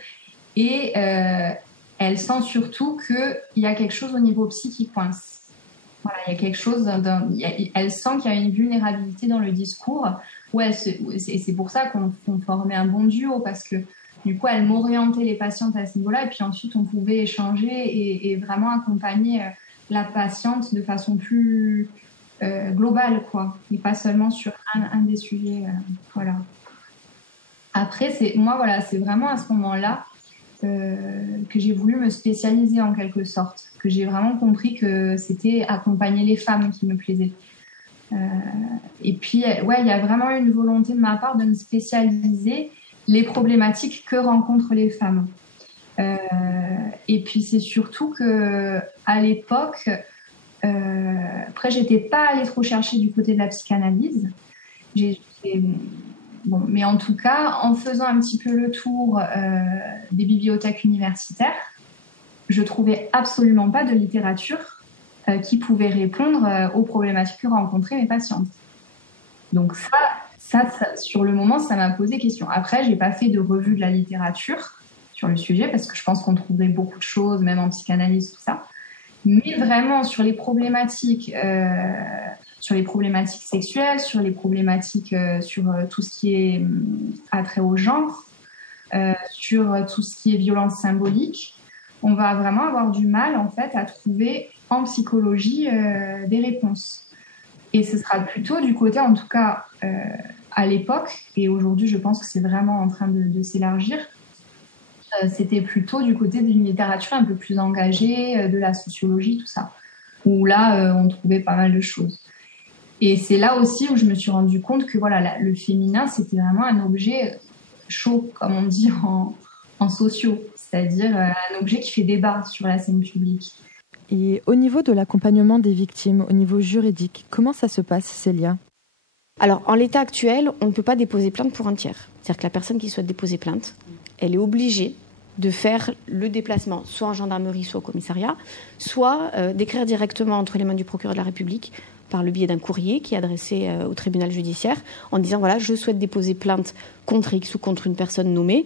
Et elle sent surtout qu'il y a quelque chose au niveau psy qui coince. Voilà, il y a quelque chose. Elle sent qu'il y a une vulnérabilité dans le discours. Et c'est pour ça qu'on formait un bon duo, parce que du coup, elle m'orientait les patientes à ce niveau-là, et puis ensuite, on pouvait échanger et vraiment accompagner la patiente de façon plus globale, quoi, et pas seulement sur un des sujets. Voilà. Après, c'est vraiment à ce moment-là que j'ai voulu me spécialiser en quelque sorte, que j'ai vraiment compris que c'était accompagner les femmes qui me plaisait. Et puis, il y a vraiment une volonté de ma part de me spécialiser les problématiques que rencontrent les femmes. Et puis c'est surtout que à l'époque, après j'étais pas allée trop chercher du côté de la psychanalyse. Mais en tout cas, en faisant un petit peu le tour des bibliothèques universitaires, je trouvais absolument pas de littérature qui pouvait répondre aux problématiques que rencontraient mes patientes. Donc ça, sur le moment, ça m'a posé question. Après, j'ai pas fait de revue de la littérature sur le sujet parce que je pense qu'on trouverait beaucoup de choses, même en psychanalyse, tout ça. Mais vraiment sur les problématiques sexuelles, sur les problématiques, sur tout ce qui est attrait au genre, sur tout ce qui est violence symbolique, on va vraiment avoir du mal en fait à trouver en psychologie des réponses. Et ce sera plutôt du côté, en tout cas à l'époque, et aujourd'hui je pense que c'est vraiment en train de s'élargir, c'était plutôt du côté d'une littérature un peu plus engagée, de la sociologie, tout ça, où là on trouvait pas mal de choses. Et c'est là aussi où je me suis rendu compte que voilà, le féminin c'était vraiment un objet chaud, comme on dit en sociaux, c'est-à-dire un objet qui fait débat sur la scène publique. Et au niveau de l'accompagnement des victimes, au niveau juridique, comment ça se passe, Célia ? Alors, en l'état actuel, on ne peut pas déposer plainte pour un tiers. C'est-à-dire que la personne qui souhaite déposer plainte, elle est obligée de faire le déplacement, soit en gendarmerie, soit au commissariat, soit d'écrire directement entre les mains du procureur de la République par le biais d'un courrier qui est adressé au tribunal judiciaire en disant voilà, je souhaite déposer plainte contre X ou contre une personne nommée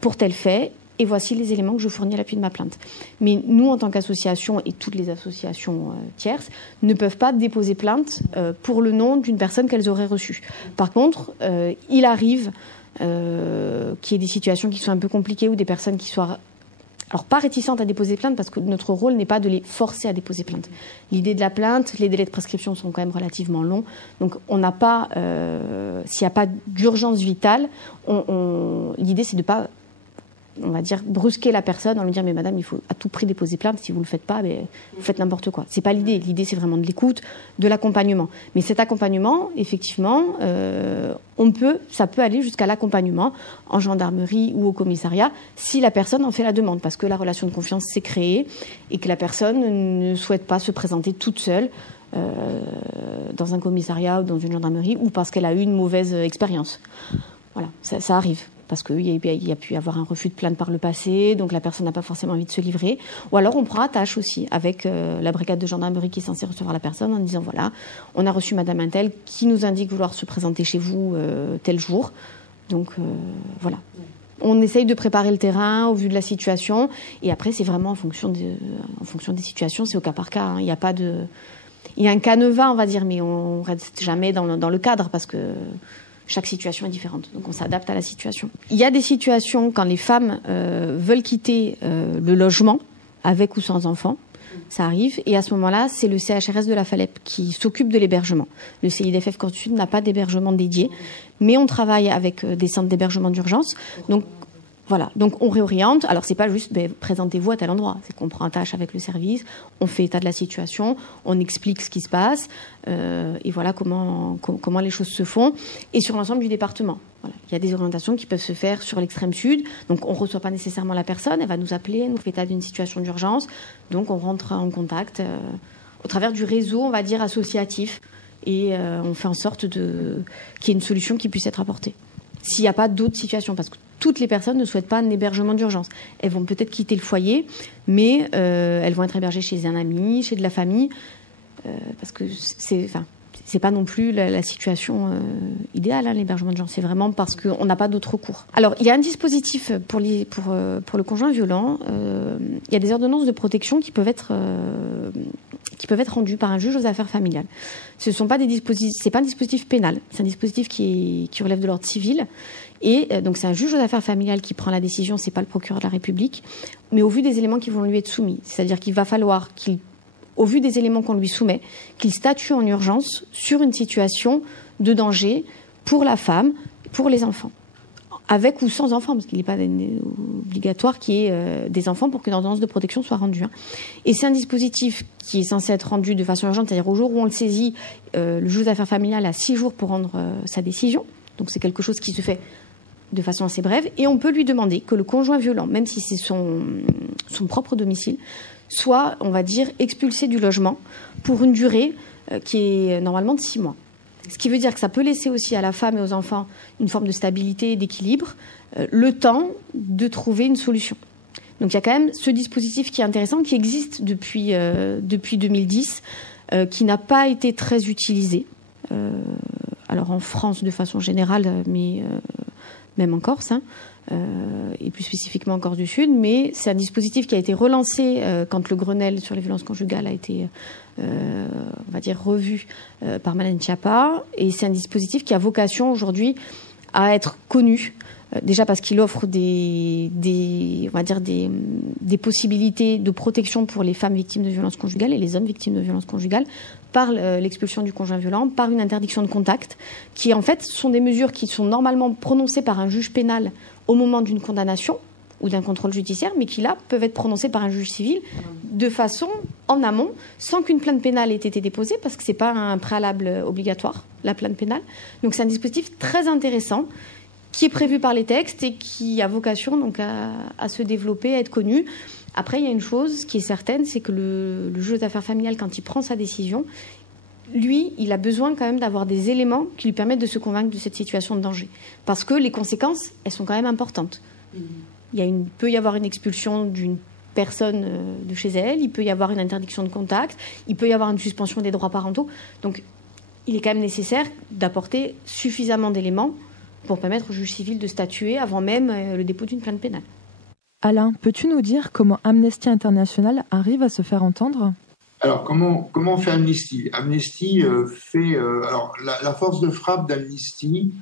pour tel fait. et voici les éléments que je fournis à l'appui de ma plainte. Mais nous, en tant qu'association, et toutes les associations tierces, ne peuvent pas déposer plainte pour le nom d'une personne qu'elles auraient reçue. Par contre, il arrive qu'il y ait des situations qui soient un peu compliquées ou des personnes qui soient... Alors, pas réticentes à déposer plainte, parce que notre rôle n'est pas de les forcer à déposer plainte. L'idée de la plainte, les délais de prescription sont quand même relativement longs. Donc, on n'a pas... s'il n'y a pas d'urgence vitale, l'idée, c'est de ne pas, on va dire, brusquer la personne en lui dire « Mais madame, il faut à tout prix déposer plainte. Si vous ne le faites pas, vous faites n'importe quoi. » Ce n'est pas l'idée. L'idée, c'est vraiment de l'écoute, de l'accompagnement. Mais cet accompagnement, effectivement, ça peut aller jusqu'à l'accompagnement en gendarmerie ou au commissariat si la personne en fait la demande, parce que la relation de confiance s'est créée et que la personne ne souhaite pas se présenter toute seule dans un commissariat ou dans une gendarmerie, ou parce qu'elle a eu une mauvaise expérience. Voilà, ça arrive. Parce qu'il y a pu y avoir un refus de plainte par le passé, donc la personne n'a pas forcément envie de se livrer. Ou alors on prend attache aussi avec la brigade de gendarmerie qui est censée recevoir la personne en disant voilà, on a reçu madame Intel qui nous indique vouloir se présenter chez vous tel jour. Donc voilà. On essaye de préparer le terrain au vu de la situation, et après c'est vraiment en fonction des situations, c'est au cas par cas. Hein. Il y a un canevas, on va dire, mais on ne reste jamais dans le cadre parce que chaque situation est différente, donc on s'adapte à la situation. Il y a des situations quand les femmes veulent quitter le logement, avec ou sans enfants, ça arrive, et à ce moment-là, c'est le CHRS de la Falep qui s'occupe de l'hébergement. Le CIDFF Corse du Sud n'a pas d'hébergement dédié, mais on travaille avec des centres d'hébergement d'urgence, donc voilà, donc on réoriente. Alors c'est pas juste présentez-vous à tel endroit, c'est qu'on prend en tâche avec le service, on fait état de la situation, on explique ce qui se passe, et voilà comment les choses se font, et sur l'ensemble du département. Voilà. Il y a des orientations qui peuvent se faire sur l'extrême sud, donc on ne reçoit pas nécessairement la personne, elle va nous appeler, elle nous fait état d'une situation d'urgence, donc on rentre en contact au travers du réseau, on va dire, associatif, et on fait en sorte qu'il y ait une solution qui puisse être apportée. S'il n'y a pas d'autres situations, parce que toutes les personnes ne souhaitent pas un hébergement d'urgence. Elles vont peut-être quitter le foyer, mais elles vont être hébergées chez un ami, chez de la famille, parce que c'est pas non plus la situation idéale, hein, l'hébergement d'urgence. C'est vraiment parce qu'on n'a pas d'autre recours. Alors, il y a un dispositif pour le conjoint violent. Il y a des ordonnances de protection qui peuvent être rendues par un juge aux affaires familiales. C'est pas un dispositif pénal, c'est un dispositif qui relève de l'ordre civil. Et donc c'est un juge aux affaires familiales qui prend la décision, c'est pas le procureur de la République, mais au vu des éléments qui vont lui être soumis. C'est-à-dire qu'il va falloir au vu des éléments qu'on lui soumet, qu'il statue en urgence sur une situation de danger pour la femme, pour les enfants. Avec ou sans enfants, parce qu'il n'est pas obligatoire qu'il y ait des enfants pour qu'une ordonnance de protection soit rendue. Hein. Et c'est un dispositif qui est censé être rendu de façon urgente, c'est-à-dire au jour où on le saisit, le juge aux affaires familiales a 6 jours pour rendre sa décision. Donc c'est quelque chose qui se fait de façon assez brève, et on peut lui demander que le conjoint violent, même si c'est son propre domicile, soit, on va dire, expulsé du logement pour une durée qui est normalement de 6 mois. Ce qui veut dire que ça peut laisser aussi à la femme et aux enfants une forme de stabilité et d'équilibre, le temps de trouver une solution. Donc il y a quand même ce dispositif qui est intéressant, qui existe depuis 2010, qui n'a pas été très utilisé. Alors en France de façon générale, mais même en Corse, hein, et plus spécifiquement en Corse du Sud, mais c'est un dispositif qui a été relancé quand le Grenelle sur les violences conjugales a été, on va dire, revu par Malène Schiappa, et c'est un dispositif qui a vocation aujourd'hui à être connu, déjà parce qu'il offre des possibilités de protection pour les femmes victimes de violences conjugales et les hommes victimes de violences conjugales, par l'expulsion du conjoint violent, par une interdiction de contact, qui en fait sont des mesures qui sont normalement prononcées par un juge pénal au moment d'une condamnation ou d'un contrôle judiciaire, mais qui là peuvent être prononcées par un juge civil de façon en amont, sans qu'une plainte pénale ait été déposée, parce que c'est pas un préalable obligatoire, la plainte pénale. Donc c'est un dispositif très intéressant qui est prévu par les textes et qui a vocation donc à se développer, à être connu. Après, il y a une chose qui est certaine, c'est que le juge aux affaires familiales, quand il prend sa décision, lui, il a besoin quand même d'avoir des éléments qui lui permettent de se convaincre de cette situation de danger. Parce que les conséquences, elles sont quand même importantes. Il peut y avoir une expulsion d'une personne de chez elle, il peut y avoir une interdiction de contact, il peut y avoir une suspension des droits parentaux. Donc, il est quand même nécessaire d'apporter suffisamment d'éléments pour permettre au juge civil de statuer avant même le dépôt d'une plainte pénale. Alain, peux-tu nous dire comment Amnesty International arrive à se faire entendre ? Alors, comment on fait Amnesty ? Amnesty fait... alors, la force de frappe d'Amnesty,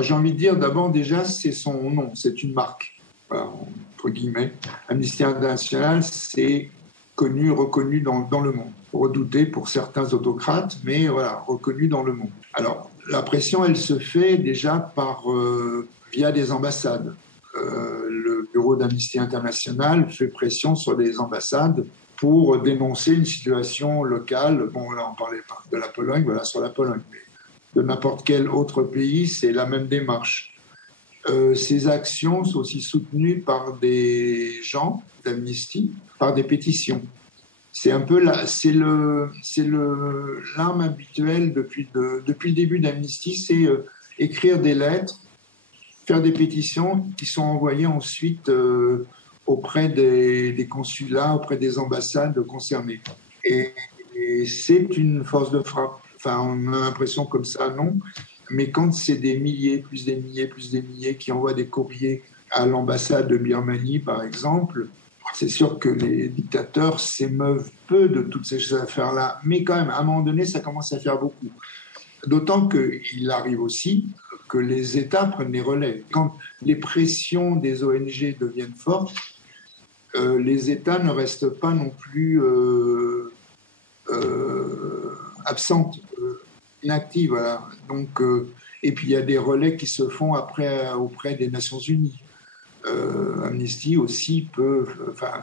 j'ai envie de dire d'abord déjà, c'est son nom, c'est une marque, voilà, entre guillemets. Amnesty International, c'est reconnu dans le monde. Redouté pour certains autocrates, mais voilà, reconnu dans le monde. Alors, la pression, elle se fait déjà via des ambassades. Le bureau d'Amnesty International fait pression sur les ambassades pour dénoncer une situation locale. Bon, là, on parlait pas de la Pologne, voilà, sur la Pologne, mais de n'importe quel autre pays, c'est la même démarche. Ces actions sont aussi soutenues par des gens d'Amnesty, par des pétitions. C'est un peu l'arme habituelle depuis le début d'Amnesty, c'est écrire des lettres, faire des pétitions qui sont envoyées ensuite auprès des consulats, auprès des ambassades concernées. Et c'est une force de frappe. Enfin, on a l'impression comme ça, non. Mais quand c'est des milliers, plus des milliers qui envoient des courriers à l'ambassade de Birmanie, par exemple, c'est sûr que les dictateurs s'émeuvent peu de toutes ces affaires-là. Mais quand même, à un moment donné, ça commence à faire beaucoup. D'autant qu'il arrive aussi que les États prennent les relais. Quand les pressions des ONG deviennent fortes, les États ne restent pas non plus absentes, inactives. Voilà. Donc, et puis il y a des relais qui se font après auprès des Nations Unies. Amnesty aussi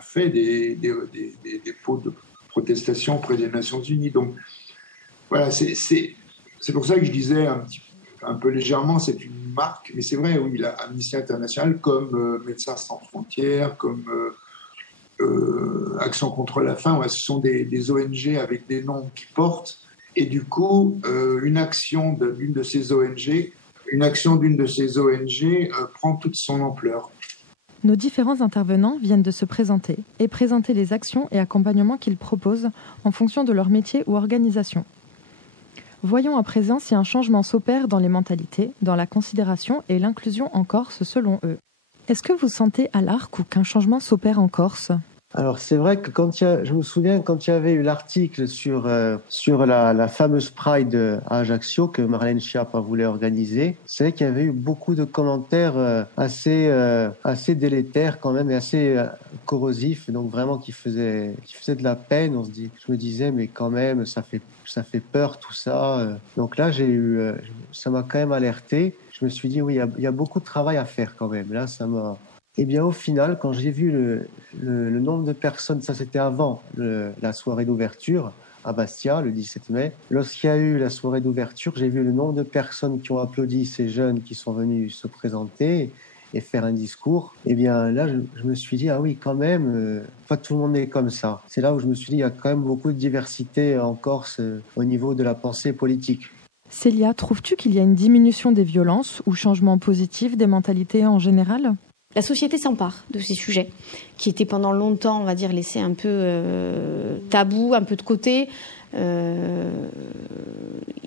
fait des pots de protestation auprès des Nations Unies. Donc voilà, c'est pour ça que je disais un peu légèrement, c'est une marque, mais c'est vrai, oui, Amnesty International, comme Médecins sans frontières, comme Action contre la faim, ouais, ce sont des ONG avec des noms qui portent, et du coup, une action d'une de ces ONG prend toute son ampleur. Nos différents intervenants viennent de se présenter et présenter les actions et accompagnements qu'ils proposent en fonction de leur métier ou organisation. Voyons à présent si un changement s'opère dans les mentalités, dans la considération et l'inclusion en Corse selon eux. Est-ce que vous sentez à l'ARC ou qu'un changement s'opère en Corse ? Alors c'est vrai que je me souviens quand il y avait eu l'article sur la fameuse Pride à Ajaccio que Marlène Schiappa voulait organiser, c'est vrai qu'il y avait eu beaucoup de commentaires assez délétères quand même et assez corrosifs, donc vraiment qui faisaient de la peine. Je me disais mais quand même ça fait peur tout ça. Donc là ça m'a quand même alerté. Je me suis dit oui il y a beaucoup de travail à faire quand même. Là ça m'a... Eh bien, au final, quand j'ai vu le nombre de personnes, ça c'était avant la soirée d'ouverture à Bastia, le 17 mai. Lorsqu'il y a eu la soirée d'ouverture, j'ai vu le nombre de personnes qui ont applaudi ces jeunes qui sont venus se présenter et faire un discours. Eh bien, là, je me suis dit, ah oui, quand même, pas tout le monde est comme ça. C'est là où je me suis dit, il y a quand même beaucoup de diversité en Corse au niveau de la pensée politique. Célia, trouves-tu qu'il y a une diminution des violences ou changement positif des mentalités en général ? La société s'empare de ces sujets qui étaient pendant longtemps, on va dire, laissés un peu tabous, un peu de côté.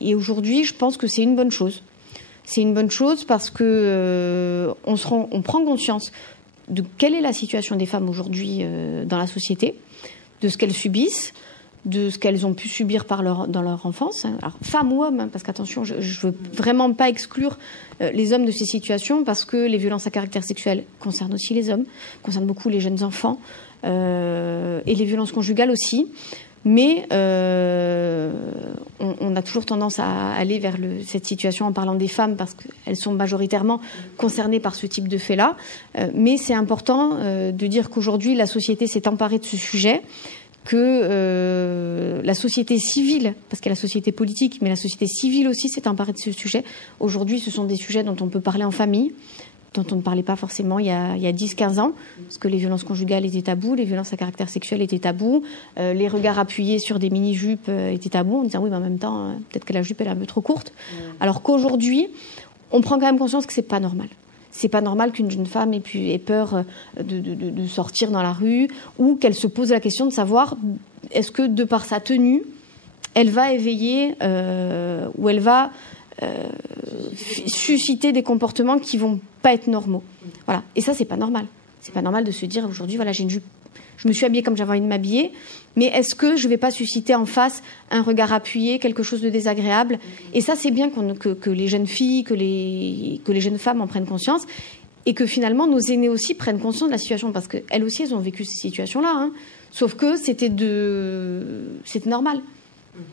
Et aujourd'hui, je pense que c'est une bonne chose. C'est une bonne chose parce que on prend conscience de quelle est la situation des femmes aujourd'hui dans la société, de ce qu'elles subissent, de ce qu'elles ont pu subir dans leur enfance. Alors, femmes ou hommes, parce qu'attention, je veux vraiment pas exclure les hommes de ces situations, parce que les violences à caractère sexuel concernent aussi les hommes, concernent beaucoup les jeunes enfants, et les violences conjugales aussi. Mais on a toujours tendance à aller vers cette situation en parlant des femmes, parce qu'elles sont majoritairement concernées par ce type de fait-là. Mais c'est important de dire qu'aujourd'hui, la société s'est emparée de ce sujet, que la société civile, parce qu'il y a la société politique, mais la société civile aussi s'est emparée de ce sujet. Aujourd'hui, ce sont des sujets dont on peut parler en famille, dont on ne parlait pas forcément il y a 10-15 ans, parce que les violences conjugales étaient tabous, les violences à caractère sexuel étaient tabous, les regards appuyés sur des mini-jupes étaient tabous, en disant oui, mais en même temps, peut-être que la jupe elle est un peu trop courte. Alors qu'aujourd'hui, on prend quand même conscience que c'est pas normal. C'est pas normal qu'une jeune femme ait peur de sortir dans la rue, ou qu'elle se pose la question de savoir est-ce que de par sa tenue, elle va éveiller ou elle va susciter des comportements qui vont pas être normaux. Voilà. Et ça, c'est pas normal. C'est pas normal de se dire aujourd'hui, voilà, j'ai une jupe, je me suis habillée comme j'avais envie de m'habiller, mais est-ce que je vais pas susciter en face un regard appuyé, quelque chose de désagréable? Et ça, c'est bien que les jeunes filles, que les jeunes femmes en prennent conscience, et que finalement nos aînés aussi prennent conscience de la situation, parce qu'elles aussi, elles ont vécu ces situations-là, hein. Sauf que c'était normal.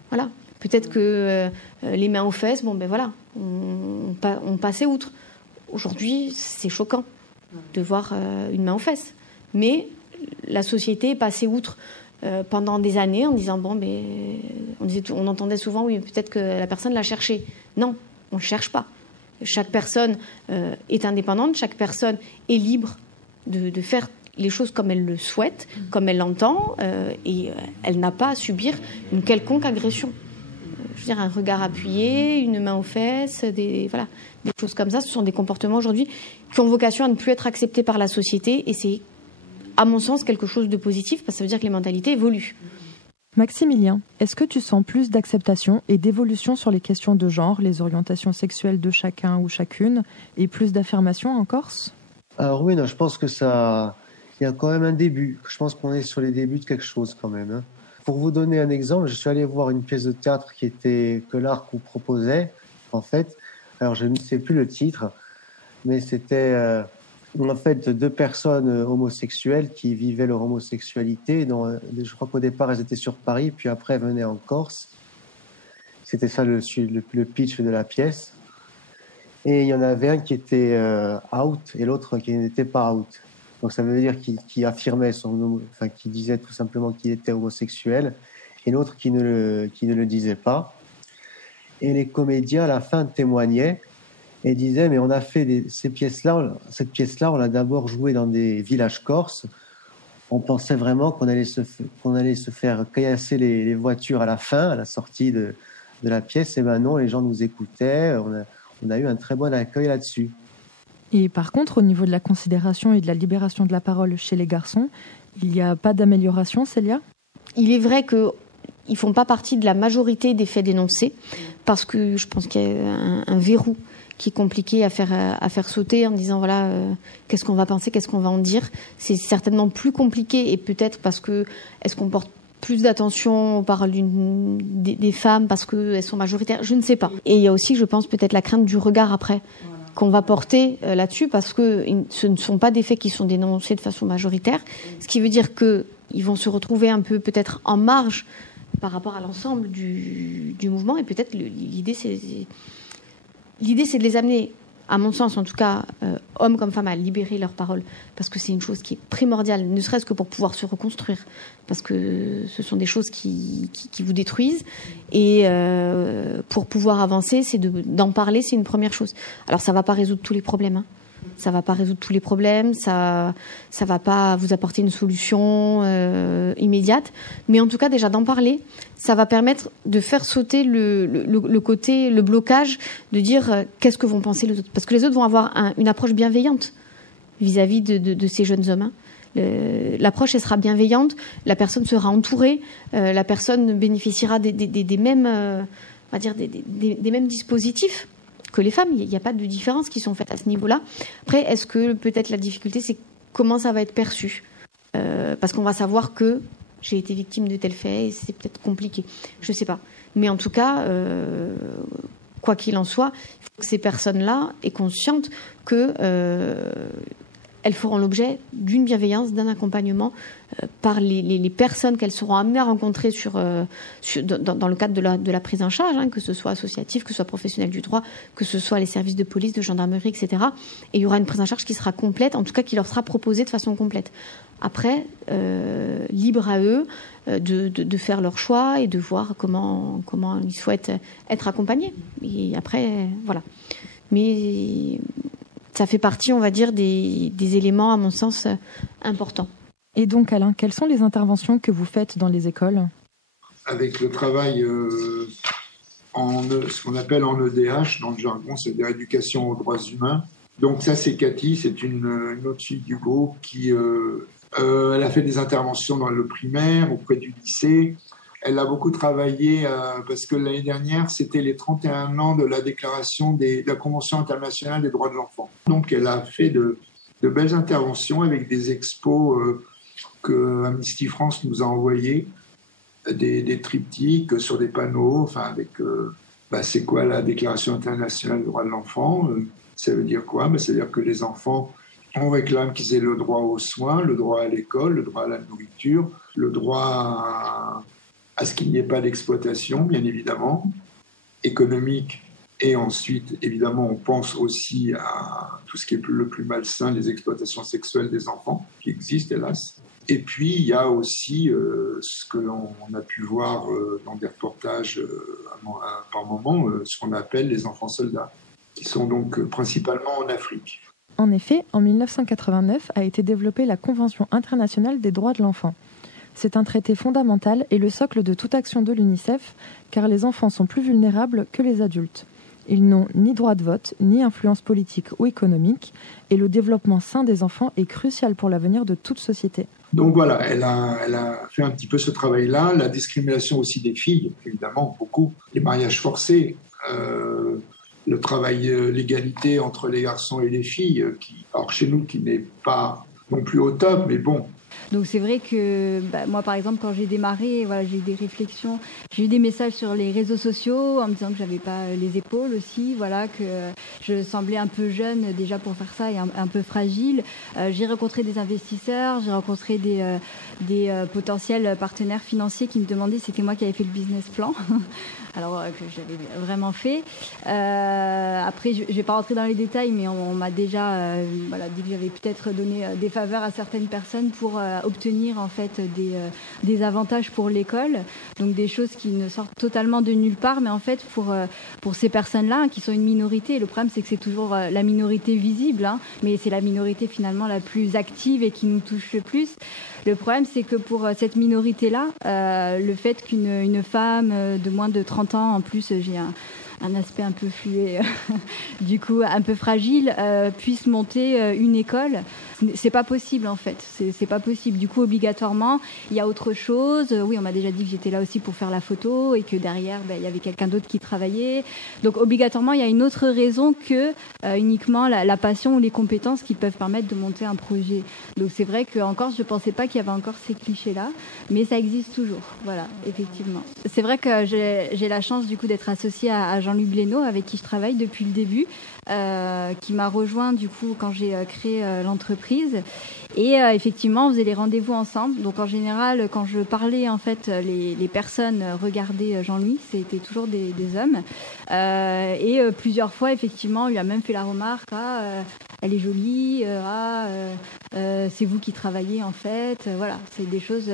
Voilà. Peut-être que les mains aux fesses, bon ben voilà, on passait outre. Aujourd'hui, c'est choquant de voir une main aux fesses. Mais la société est passée outre pendant des années en disant, bon, ben, on entendait souvent, oui, peut-être que la personne l'a cherché. Non, on ne cherche pas. Chaque personne est indépendante, chaque personne est libre de faire les choses comme elle le souhaite, comme elle l'entend, et elle n'a pas à subir une quelconque agression. Je veux dire, un regard appuyé, une main aux fesses, des choses comme ça. Ce sont des comportements aujourd'hui qui ont vocation à ne plus être acceptés par la société, et c'est, à mon sens, quelque chose de positif, parce que ça veut dire que les mentalités évoluent. Maximilien, est-ce que tu sens plus d'acceptation et d'évolution sur les questions de genre, les orientations sexuelles de chacun ou chacune, et plus d'affirmation en Corse? Alors oui, non, je pense que ça, il y a quand même un début. Je pense qu'on est sur les débuts de quelque chose quand même, hein. Pour vous donner un exemple, je suis allé voir une pièce de théâtre que l'Arcou proposait, en fait. Alors, je ne sais plus le titre, mais c'était en fait 2 personnes homosexuelles qui vivaient leur homosexualité. Je crois qu'au départ, elles étaient sur Paris, puis après, elles venaient en Corse. C'était ça le pitch de la pièce. Et il y en avait un qui était out et l'autre qui n'était pas out. Donc ça veut dire qu'il affirmait qui disait tout simplement qu'il était homosexuel, et l'autre qui ne le disait pas. Et les comédiens à la fin témoignaient et disaient, mais on a fait cette pièce-là, on l'a d'abord jouée dans des villages corses. On pensait vraiment qu'on allait se faire caillasser les voitures à la fin, à la sortie de la pièce. Et ben non, les gens nous écoutaient. On a eu un très bon accueil là-dessus. Et par contre, au niveau de la considération et de la libération de la parole chez les garçons, il n'y a pas d'amélioration, Célia? Il est vrai qu'ils ne font pas partie de la majorité des faits dénoncés, parce que je pense qu'il y a un verrou qui est compliqué à faire sauter en disant, voilà, qu'est-ce qu'on va penser, qu'est-ce qu'on va en dire. C'est certainement plus compliqué, et peut-être parce que est-ce qu'on porte plus d'attention aux paroles des femmes parce qu'elles sont majoritaires, je ne sais pas. Et il y a aussi, je pense, peut-être la crainte du regard après qu'on va porter là-dessus, parce que ce ne sont pas des faits qui sont dénoncés de façon majoritaire, ce qui veut dire qu'ils vont se retrouver un peu peut-être en marge par rapport à l'ensemble du mouvement, et peut-être l'idée c'est de les amener, à mon sens en tout cas, hommes comme femmes, à libérer leurs paroles, parce que c'est une chose qui est primordiale, ne serait-ce que pour pouvoir se reconstruire, parce que ce sont des choses qui vous détruisent, et pour pouvoir avancer, c'est d'en parler, c'est une première chose. Alors ça ne va pas résoudre tous les problèmes, hein. Ça va pas résoudre tous les problèmes, ça va pas vous apporter une solution immédiate, mais en tout cas déjà d'en parler, ça va permettre de faire sauter le blocage, de dire qu'est-ce que vont penser les autres, parce que les autres vont avoir une approche bienveillante vis-à-vis de ces jeunes hommes, hein. L'approche, elle sera bienveillante, la personne sera entourée, la personne bénéficiera des mêmes, on va dire des mêmes dispositifs que les femmes. Il n'y a pas de différence qui sont faites à ce niveau-là. Après, est-ce que peut-être la difficulté, c'est comment ça va être perçu, parce qu'on va savoir que j'ai été victime de tel fait et c'est peut-être compliqué. Je ne sais pas. Mais en tout cas, quoi qu'il en soit, il faut que ces personnes-là aient conscience que elles feront l'objet d'une bienveillance, d'un accompagnement par les personnes qu'elles seront amenées à rencontrer dans le cadre de la prise en charge, hein, que ce soit associatif, que ce soit professionnel du droit, que ce soit les services de police, de gendarmerie, etc. Et il y aura une prise en charge qui sera complète, en tout cas qui leur sera proposée de façon complète. Après, libre à eux de faire leur choix et de voir comment ils souhaitent être accompagnés. Et après, voilà. Mais ça fait partie, on va dire, des éléments, à mon sens, importants. Et donc, Alain, quelles sont les interventions que vous faites dans les écoles? Avec le travail ce qu'on appelle en EDH, dans le jargon, c'est-à-dire éducation aux droits humains. Donc ça, c'est Cathy, c'est une autre fille du groupe qui elle a fait des interventions dans le primaire, auprès du lycée. Elle a beaucoup travaillé parce que l'année dernière, c'était les 31 ans de la déclaration de la Convention internationale des droits de l'enfant. Donc, elle a fait de belles interventions avec des expos que Amnesty France nous a envoyés, des triptyques sur des panneaux, enfin avec c'est quoi la Déclaration internationale des droits de l'enfant, ça veut dire quoi? Ça veut dire que les enfants, on réclame qu'ils aient le droit aux soins, le droit à l'école, le droit à la nourriture, le droit à ce qu'il n'y ait pas d'exploitation, bien évidemment, économique. Et ensuite, évidemment, on pense aussi à tout ce qui est le plus malsain, les exploitations sexuelles des enfants, qui existent, hélas. Et puis, il y a aussi ce que l'on a pu voir dans des reportages par moment, ce qu'on appelle les enfants soldats, qui sont donc principalement en Afrique. En effet, en 1989 a été développée la Convention internationale des droits de l'enfant. C'est un traité fondamental et le socle de toute action de l'UNICEF, car les enfants sont plus vulnérables que les adultes. Ils n'ont ni droit de vote, ni influence politique ou économique, et le développement sain des enfants est crucial pour l'avenir de toute société. Donc voilà, elle a fait un petit peu ce travail-là, la discrimination aussi des filles, évidemment, beaucoup, les mariages forcés, le travail, l'égalité entre les garçons et les filles, alors chez nous, qui n'est pas non plus au top, mais bon. Donc c'est vrai que moi, par exemple, quand j'ai démarré, voilà, j'ai eu des réflexions, j'ai eu des messages sur les réseaux sociaux en me disant que j'avais pas les épaules aussi, voilà, que je semblais un peu jeune déjà pour faire ça et un peu fragile. J'ai rencontré des investisseurs, j'ai rencontré des potentiels partenaires financiers qui me demandaient si c'était moi qui avais fait le business plan. Alors que j'avais vraiment fait. Après, je ne vais pas rentrer dans les détails, mais on m'a déjà dit que j'avais peut-être donné des faveurs à certaines personnes pour obtenir en fait des avantages pour l'école. Donc des choses qui ne sortent totalement de nulle part, mais en fait pour ces personnes-là qui sont une minorité. Et le problème, c'est que c'est toujours la minorité visible, mais c'est la minorité finalement la plus active et qui nous touche le plus. Le problème, c'est que pour cette minorité-là, le fait qu'une femme de moins de 30 ans, en plus j'ai un aspect un peu fluet, du coup un peu fragile, puisse monter une école, c'est pas possible en fait, c'est pas possible. Du coup, obligatoirement, il y a autre chose. Oui, on m'a déjà dit que j'étais là aussi pour faire la photo et que derrière, il y avait quelqu'un d'autre qui travaillait. Donc obligatoirement, il y a une autre raison que uniquement la passion ou les compétences qui peuvent permettre de monter un projet. Donc c'est vrai qu'en Corse, je pensais pas qu'il y avait encore ces clichés-là, mais ça existe toujours. Voilà, effectivement. C'est vrai que j'ai la chance du coup d'être associée à Jean-Luc Blénaud, avec qui je travaille depuis le début, qui m'a rejoint du coup quand j'ai créé l'entreprise. Et effectivement, on faisait les rendez-vous ensemble. Donc en général, quand je parlais, en fait, les personnes regardaient Jean-Louis, c'était toujours des hommes. Et plusieurs fois, effectivement, on lui a même fait la remarque, elle est jolie, c'est vous qui travaillez en fait. Voilà, c'est des choses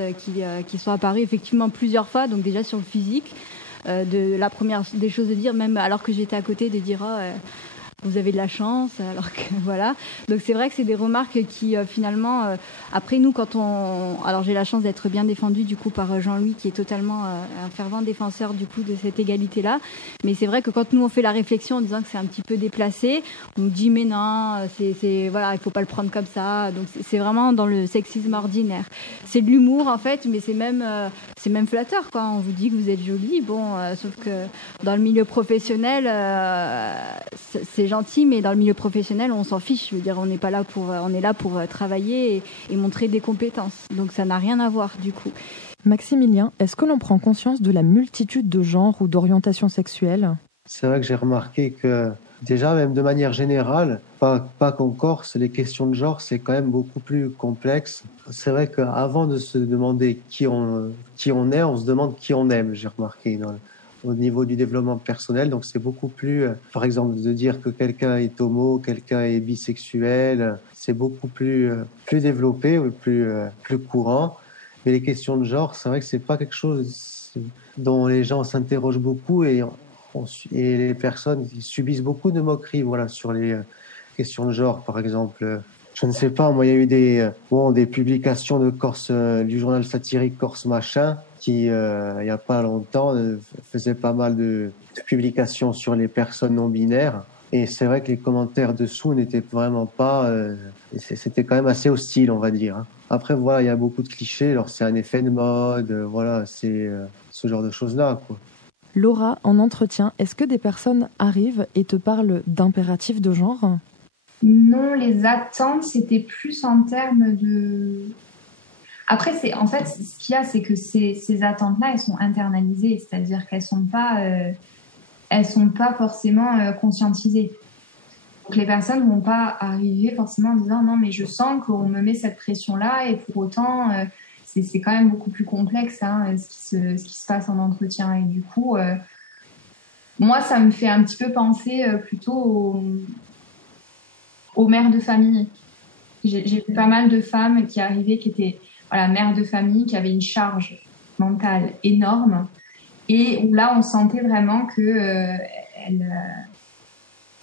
qui sont apparues effectivement plusieurs fois, donc déjà sur le physique. La première des choses de dire, même alors que j'étais à côté, de dire vous avez de la chance, alors que voilà. Donc c'est vrai que c'est des remarques qui finalement, après nous, alors j'ai la chance d'être bien défendue du coup par Jean-Louis, qui est totalement un fervent défenseur du coup de cette égalité-là. Mais c'est vrai que quand nous on fait la réflexion en disant que c'est un petit peu déplacé, on nous dit mais non, voilà, il faut pas le prendre comme ça. Donc c'est vraiment dans le sexisme ordinaire. C'est de l'humour en fait, mais c'est même flatteur quoi. On vous dit que vous êtes jolie, sauf que dans le milieu professionnel, c'est gentil, mais dans le milieu professionnel, on s'en fiche. Je veux dire, on est là pour travailler et montrer des compétences. Donc ça n'a rien à voir du coup. Maximilien, est-ce que l'on prend conscience de la multitude de genres ou d'orientations sexuelles ? C'est vrai que j'ai remarqué que déjà, même de manière générale, pas qu'en Corse, les questions de genre, c'est quand même beaucoup plus complexe. C'est vrai qu'avant de se demander qui on est, on se demande qui on aime, j'ai remarqué au niveau du développement personnel. Donc c'est beaucoup plus, par exemple, de dire que quelqu'un est homo, quelqu'un est bisexuel, c'est beaucoup plus développé, plus courant. Mais les questions de genre, c'est vrai que c'est pas quelque chose dont les gens s'interrogent beaucoup et les personnes subissent beaucoup de moqueries, voilà, sur les questions de genre, par exemple. Je ne sais pas, moi, il y a eu des publications de Corse, du journal satirique Corse Machin, qui, il n'y a pas longtemps, faisait pas mal de publications sur les personnes non binaires. Et c'est vrai que les commentaires dessous n'étaient vraiment pas... c'était quand même assez hostile, on va dire. Après, voilà, il y a beaucoup de clichés. Alors, c'est un effet de mode, voilà, c'est ce genre de choses-là, quoi. Laura, en entretien, est-ce que des personnes arrivent et te parlent d'impératifs de genre ? Non, les attentes, c'était plus en termes de... Après, ce qu'il y a, c'est que ces attentes-là, elles sont internalisées, c'est-à-dire qu'elles sont pas forcément conscientisées. Donc, les personnes vont pas arriver forcément en disant non, mais je sens qu'on me met cette pression-là et pour autant, c'est quand même beaucoup plus complexe ce qui se passe en entretien. Et du coup, moi, ça me fait un petit peu penser plutôt aux mères de famille. J'ai vu pas mal de femmes qui arrivaient, qui étaient mères de famille, qui avaient une charge mentale énorme et où là, on sentait vraiment que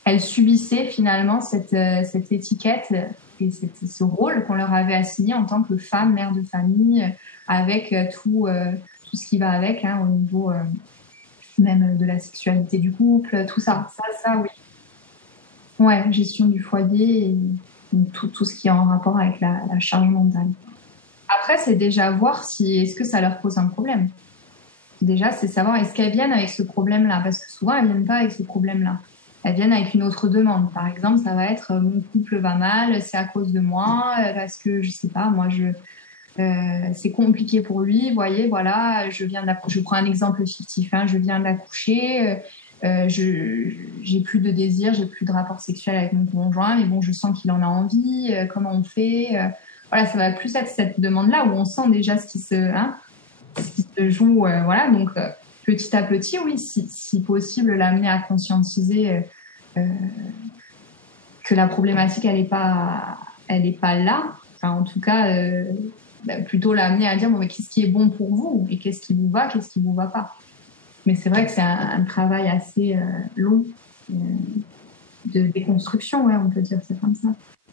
elles subissaient finalement cette étiquette et ce rôle qu'on leur avait assigné en tant que femme, mère de famille, avec tout ce qui va avec, au niveau même de la sexualité du couple, tout ça. Ça, oui. Ouais, gestion du foyer et tout ce qui est en rapport avec la charge mentale. Après, c'est déjà voir est-ce que ça leur pose un problème. Déjà, c'est savoir est-ce qu'elles viennent avec ce problème-là, parce que souvent, elles viennent pas avec ce problème-là. Elles viennent avec une autre demande. Par exemple, ça va être mon couple va mal, c'est à cause de moi, parce que je sais pas, moi c'est compliqué pour lui. Vous voyez, voilà, je prends un exemple fictif. Je viens d'accoucher, j'ai plus de désir, j'ai plus de rapport sexuel avec mon conjoint, mais bon, je sens qu'il en a envie. Comment on fait Voilà, ça va plus être cette demande-là où on sent déjà ce qui se joue. Voilà, donc. Petit à petit, oui, si possible, l'amener à conscientiser que la problématique, elle est pas là. Enfin, en tout cas, plutôt l'amener à dire mais qu'est-ce qui est bon pour vous et qu'est-ce qui vous va pas. Mais c'est vrai que c'est un travail assez long de déconstruction, on peut dire c'est comme ça.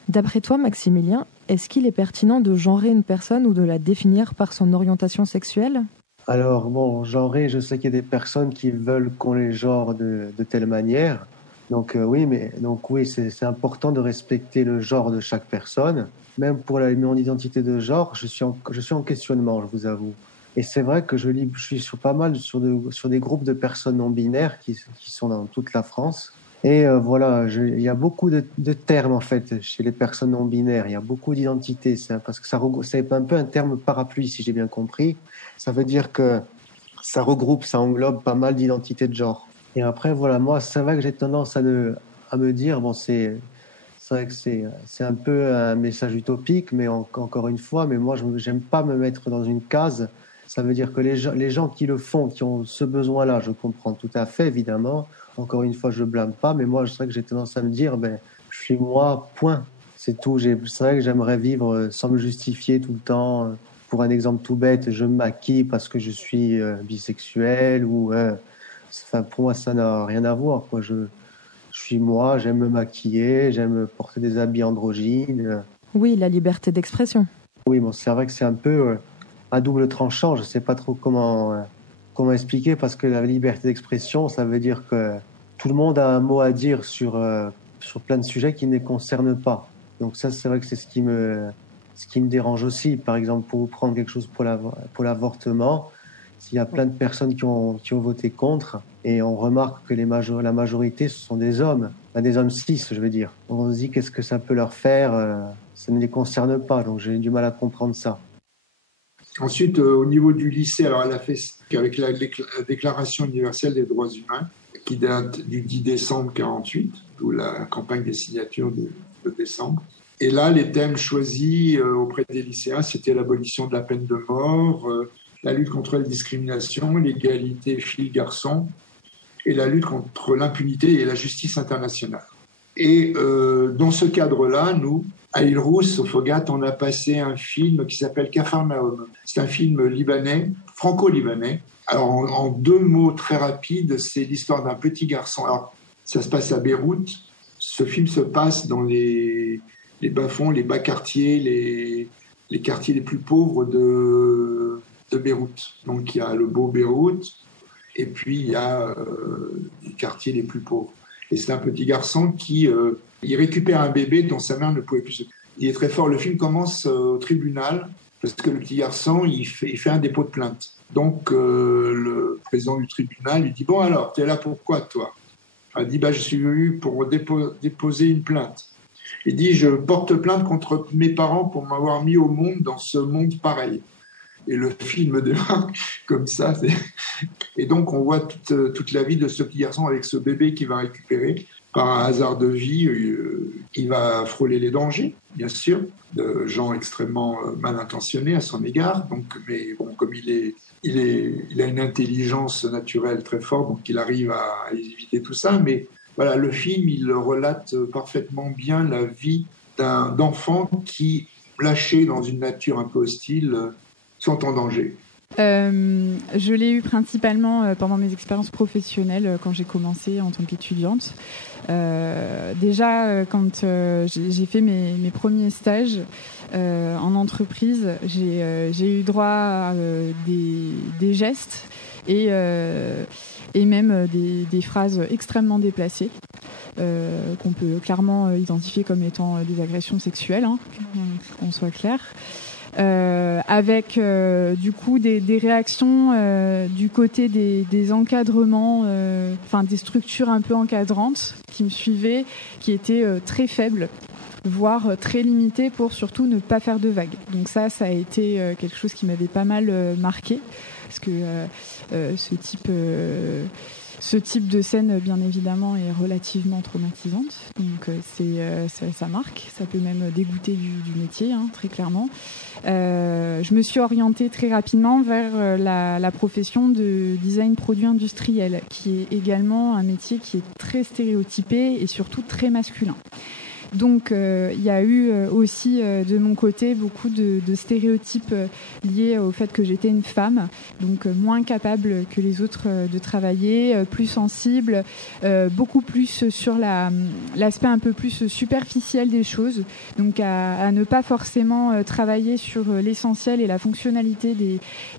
D'après toi, Maximilien, est-ce qu'il est pertinent de genrer une personne ou de la définir par son orientation sexuelle ? Alors, bon, genrer, je sais qu'il y a des personnes qui veulent qu'on les genre de telle manière. Donc, oui, c'est important de respecter le genre de chaque personne. Même pour mon identité de genre, je suis en questionnement, je vous avoue. Et c'est vrai que je suis sur des groupes de personnes non binaires qui sont dans toute la France. Et il y a beaucoup de termes, en fait, chez les personnes non binaires. Il y a beaucoup d'identités, parce que c'est un peu un terme parapluie, si j'ai bien compris. Ça veut dire que ça englobe pas mal d'identités de genre. Et après, voilà, moi, c'est vrai que j'ai tendance à me dire, bon, c'est vrai que c'est un peu un message utopique, mais encore une fois, mais moi, j'aime pas me mettre dans une case. Ça veut dire que les gens qui le font, qui ont ce besoin-là, je comprends tout à fait, évidemment. Encore une fois, je blâme pas, mais moi, c'est vrai que j'ai tendance à me dire, je suis moi, point. C'est tout. C'est vrai que j'aimerais vivre sans me justifier tout le temps. Pour un exemple tout bête, je me maquille parce que je suis bisexuel pour moi, ça n'a rien à voir, quoi. Je suis moi, j'aime me maquiller, j'aime porter des habits androgynes. Oui, la liberté d'expression. Oui, bon, c'est vrai que c'est un peu à double tranchant. Je sais pas trop comment expliquer parce que la liberté d'expression, ça veut dire que tout le monde a un mot à dire sur plein de sujets qui ne les concernent pas. Donc ça, c'est vrai que c'est ce qui me dérange aussi. Par exemple, pour vous prendre quelque chose pour l'avortement, il y a plein de personnes qui ont voté contre et on remarque que la majorité, ce sont des hommes, des hommes cis, je veux dire. On se dit qu'est-ce que ça peut leur faire, ça ne les concerne pas, donc j'ai du mal à comprendre ça. Ensuite, au niveau du lycée, alors elle a fait avec la Déclaration universelle des droits humains, qui date du 10 décembre 1948, d'où la campagne des signatures de décembre. Et là, les thèmes choisis auprès des lycéens, c'était l'abolition de la peine de mort, la lutte contre la discrimination, l'égalité filles-garçons et la lutte contre l'impunité et la justice internationale. Et dans ce cadre-là, nous, à Île-Rousse, au Fogat, on a passé un film qui s'appelle Capharnaüm. C'est un film libanais, franco-libanais. Alors, en deux mots très rapides, c'est l'histoire d'un petit garçon. Alors, ça se passe à Beyrouth. Ce film se passe dans les bas-fonds, les bas quartiers, les quartiers les plus pauvres de Beyrouth. Donc, il y a le beau Beyrouth et puis il y a les quartiers les plus pauvres. Et c'est un petit garçon qui il récupère un bébé dont sa mère ne pouvait plus. Il est très fort. Le film commence au tribunal parce que le petit garçon, il fait un dépôt de plainte. Donc, le président du tribunal lui dit « Bon alors, t'es là pourquoi, toi ?» Il dit « Je suis venu pour déposer une plainte. » Il dit « Je porte plainte contre mes parents pour m'avoir mis au monde dans ce monde pareil ». Et le film démarre comme ça. Et donc, on voit toute la vie de ce petit garçon avec ce bébé qu'il va récupérer. Par un hasard de vie, il va frôler les dangers, bien sûr, de gens extrêmement mal intentionnés à son égard. Donc, mais bon, comme il a une intelligence naturelle très forte, donc il arrive à éviter tout ça. Mais voilà, le film, il relate parfaitement bien la vie d'enfants qui, lâchés dans une nature un peu hostile, sont en danger. Je l'ai eu principalement pendant mes expériences professionnelles quand j'ai commencé en tant qu'étudiante. Déjà, quand j'ai fait mes premiers stages en entreprise, j'ai eu droit à des gestes et même des phrases extrêmement déplacées qu'on peut clairement identifier comme étant des agressions sexuelles, qu'on soit clair. Avec du coup des réactions du côté des encadrements, des structures un peu encadrantes qui me suivaient, qui étaient très faibles, voire très limitées pour surtout ne pas faire de vagues. Donc ça a été quelque chose qui m'avait pas mal marqué, parce que ce type de scène, bien évidemment, est relativement traumatisante. Donc, ça marque. Ça peut même dégoûter du métier, très clairement. Je me suis orientée très rapidement vers la profession de design produit industriel, qui est également un métier qui est très stéréotypé et surtout très masculin. Donc, il y a eu aussi de mon côté beaucoup de stéréotypes liés au fait que j'étais une femme, donc moins capable que les autres de travailler, plus sensible, beaucoup plus sur l'aspect un peu plus superficiel des choses, donc à ne pas forcément travailler sur l'essentiel et la fonctionnalité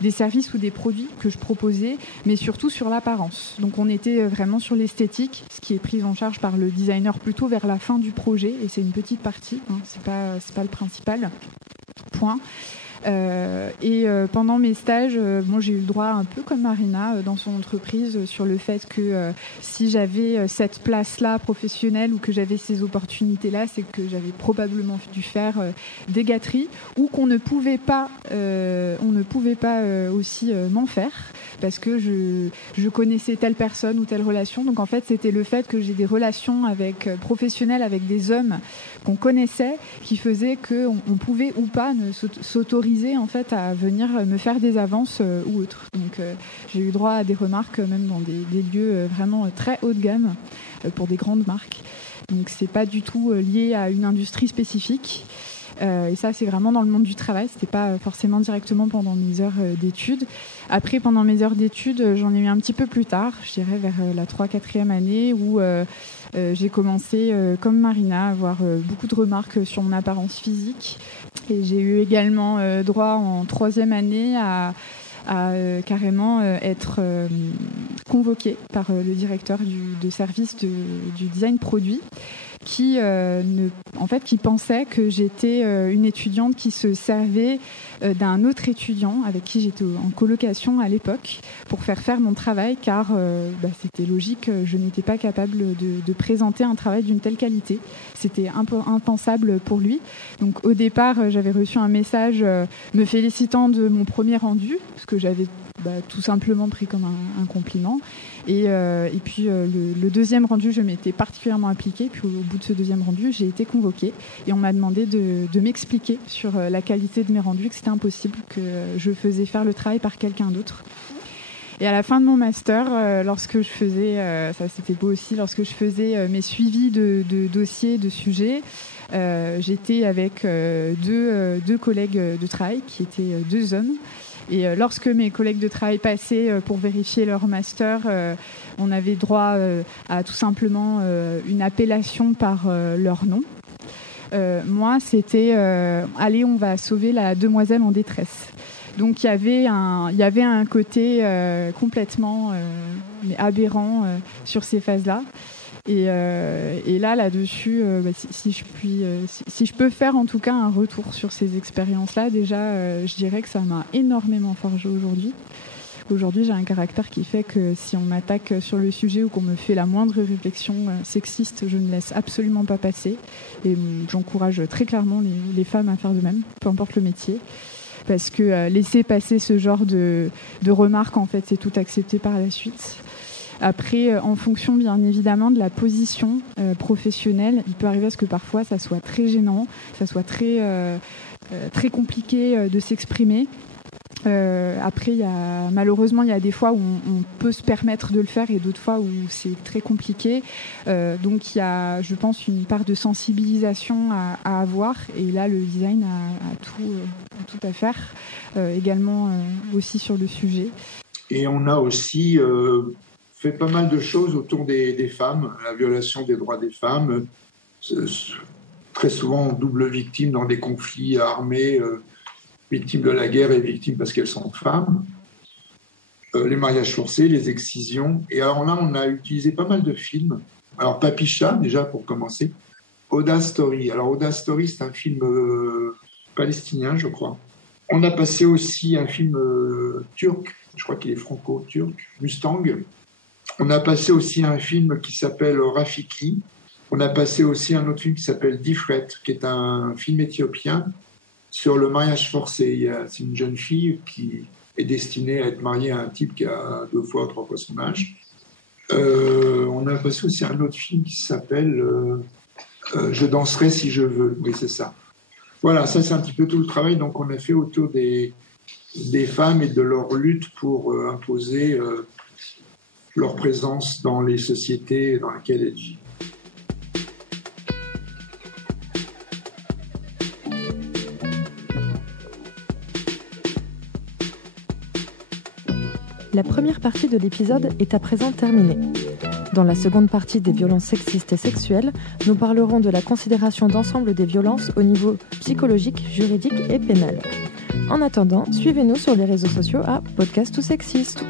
des services ou des produits que je proposais, mais surtout sur l'apparence. Donc, on était vraiment sur l'esthétique, ce qui est pris en charge par le designer plutôt vers la fin du projet. Et c'est une petite partie, c'est pas le principal point. Pendant mes stages, j'ai eu le droit, un peu comme Marina dans son entreprise, sur le fait que si j'avais cette place-là professionnelle ou que j'avais ces opportunités-là, c'est que j'avais probablement dû faire des gâteries ou qu'on ne pouvait pas, aussi m'en faire parce que je connaissais telle personne ou telle relation. Donc en fait, c'était le fait que j'ai des relations professionnelles avec des hommes qu'on connaissait qui faisait qu'on pouvait ou pas s'autoriser en fait à venir me faire des avances ou autres. Donc j'ai eu droit à des remarques même dans des lieux vraiment très haut de gamme pour des grandes marques. Donc c'est pas du tout lié à une industrie spécifique. Et ça, c'est vraiment dans le monde du travail. C'était pas forcément directement pendant mes heures d'études. Après, pendant mes heures d'études, j'en ai eu un petit peu plus tard, je dirais vers la 3-4e année, où j'ai commencé, comme Marina, à avoir beaucoup de remarques sur mon apparence physique. Et j'ai eu également droit en 3e année à carrément être convoquée par le directeur de service du design produit, qui pensait que j'étais une étudiante qui se servait d'un autre étudiant avec qui j'étais en colocation à l'époque pour faire mon travail, car c'était logique, je n'étais pas capable de présenter un travail d'une telle qualité. C'était un peu impensable pour lui. Donc au départ, j'avais reçu un message me félicitant de mon premier rendu, ce que j'avais tout simplement pris comme un compliment. Et puis le deuxième rendu, je m'étais particulièrement appliquée. Puis au bout de ce deuxième rendu, j'ai été convoquée et on m'a demandé de m'expliquer sur la qualité de mes rendus, que c'était impossible, que je faisais faire le travail par quelqu'un d'autre. Et à la fin de mon master, lorsque je faisais, ça c'était beau aussi, lorsque je faisais mes suivis de dossiers, de sujets, j'étais avec deux collègues de travail qui étaient deux hommes. Et lorsque mes collègues de travail passaient pour vérifier leur master, on avait droit à tout simplement une appellation par leur nom. Moi, c'était allez, on va sauver la demoiselle en détresse. Donc il y avait un côté complètement aberrant sur ces phases-là. Et là-dessus, si je peux faire en tout cas un retour sur ces expériences-là, déjà, je dirais que ça m'a énormément forgé aujourd'hui. qu'aujourd'hui j'ai un caractère qui fait que si on m'attaque sur le sujet ou qu'on me fait la moindre réflexion sexiste, je ne laisse absolument pas passer. Et j'encourage très clairement les femmes à faire de même, peu importe le métier. Parce que laisser passer ce genre de remarques, en fait, c'est tout accepté par la suite. Après, en fonction bien évidemment de la position professionnelle, il peut arriver à ce que parfois ça soit très gênant, ça soit très compliqué de s'exprimer. Après, malheureusement, il y a des fois où on peut se permettre de le faire et d'autres fois où c'est très compliqué. Donc, il y a, je pense, une part de sensibilisation à avoir. Et là, le design a tout à faire, également aussi sur le sujet. Et on a aussi fait pas mal de choses autour des femmes, la violation des droits des femmes, très souvent double victime dans des conflits armés, victimes de la guerre et victimes parce qu'elles sont femmes, les mariages forcés, les excisions. Et alors là, on a utilisé pas mal de films. Alors Papicha, déjà pour commencer, Audace Story. Alors Audace Story, c'est un film palestinien, je crois. On a passé aussi un film turc, je crois qu'il est franco-turc, Mustang. On a passé aussi un film qui s'appelle Rafiki. On a passé aussi un autre film qui s'appelle Difret, qui est un film éthiopien sur le mariage forcé. C'est une jeune fille qui est destinée à être mariée à un type qui a 2 fois ou 3 fois son âge. On a passé aussi un autre film qui s'appelle Je danserai si je veux. Oui, c'est ça. Voilà, ça c'est un petit peu tout le travail donc on a fait autour des femmes et de leur lutte pour imposer leur présence dans les sociétés dans lesquelles elles vivent. La première partie de l'épisode est à présent terminée. Dans la seconde partie des violences sexistes et sexuelles, nous parlerons de la considération d'ensemble des violences au niveau psychologique, juridique et pénal. En attendant, suivez-nous sur les réseaux sociaux à Podcast ou Sexiste.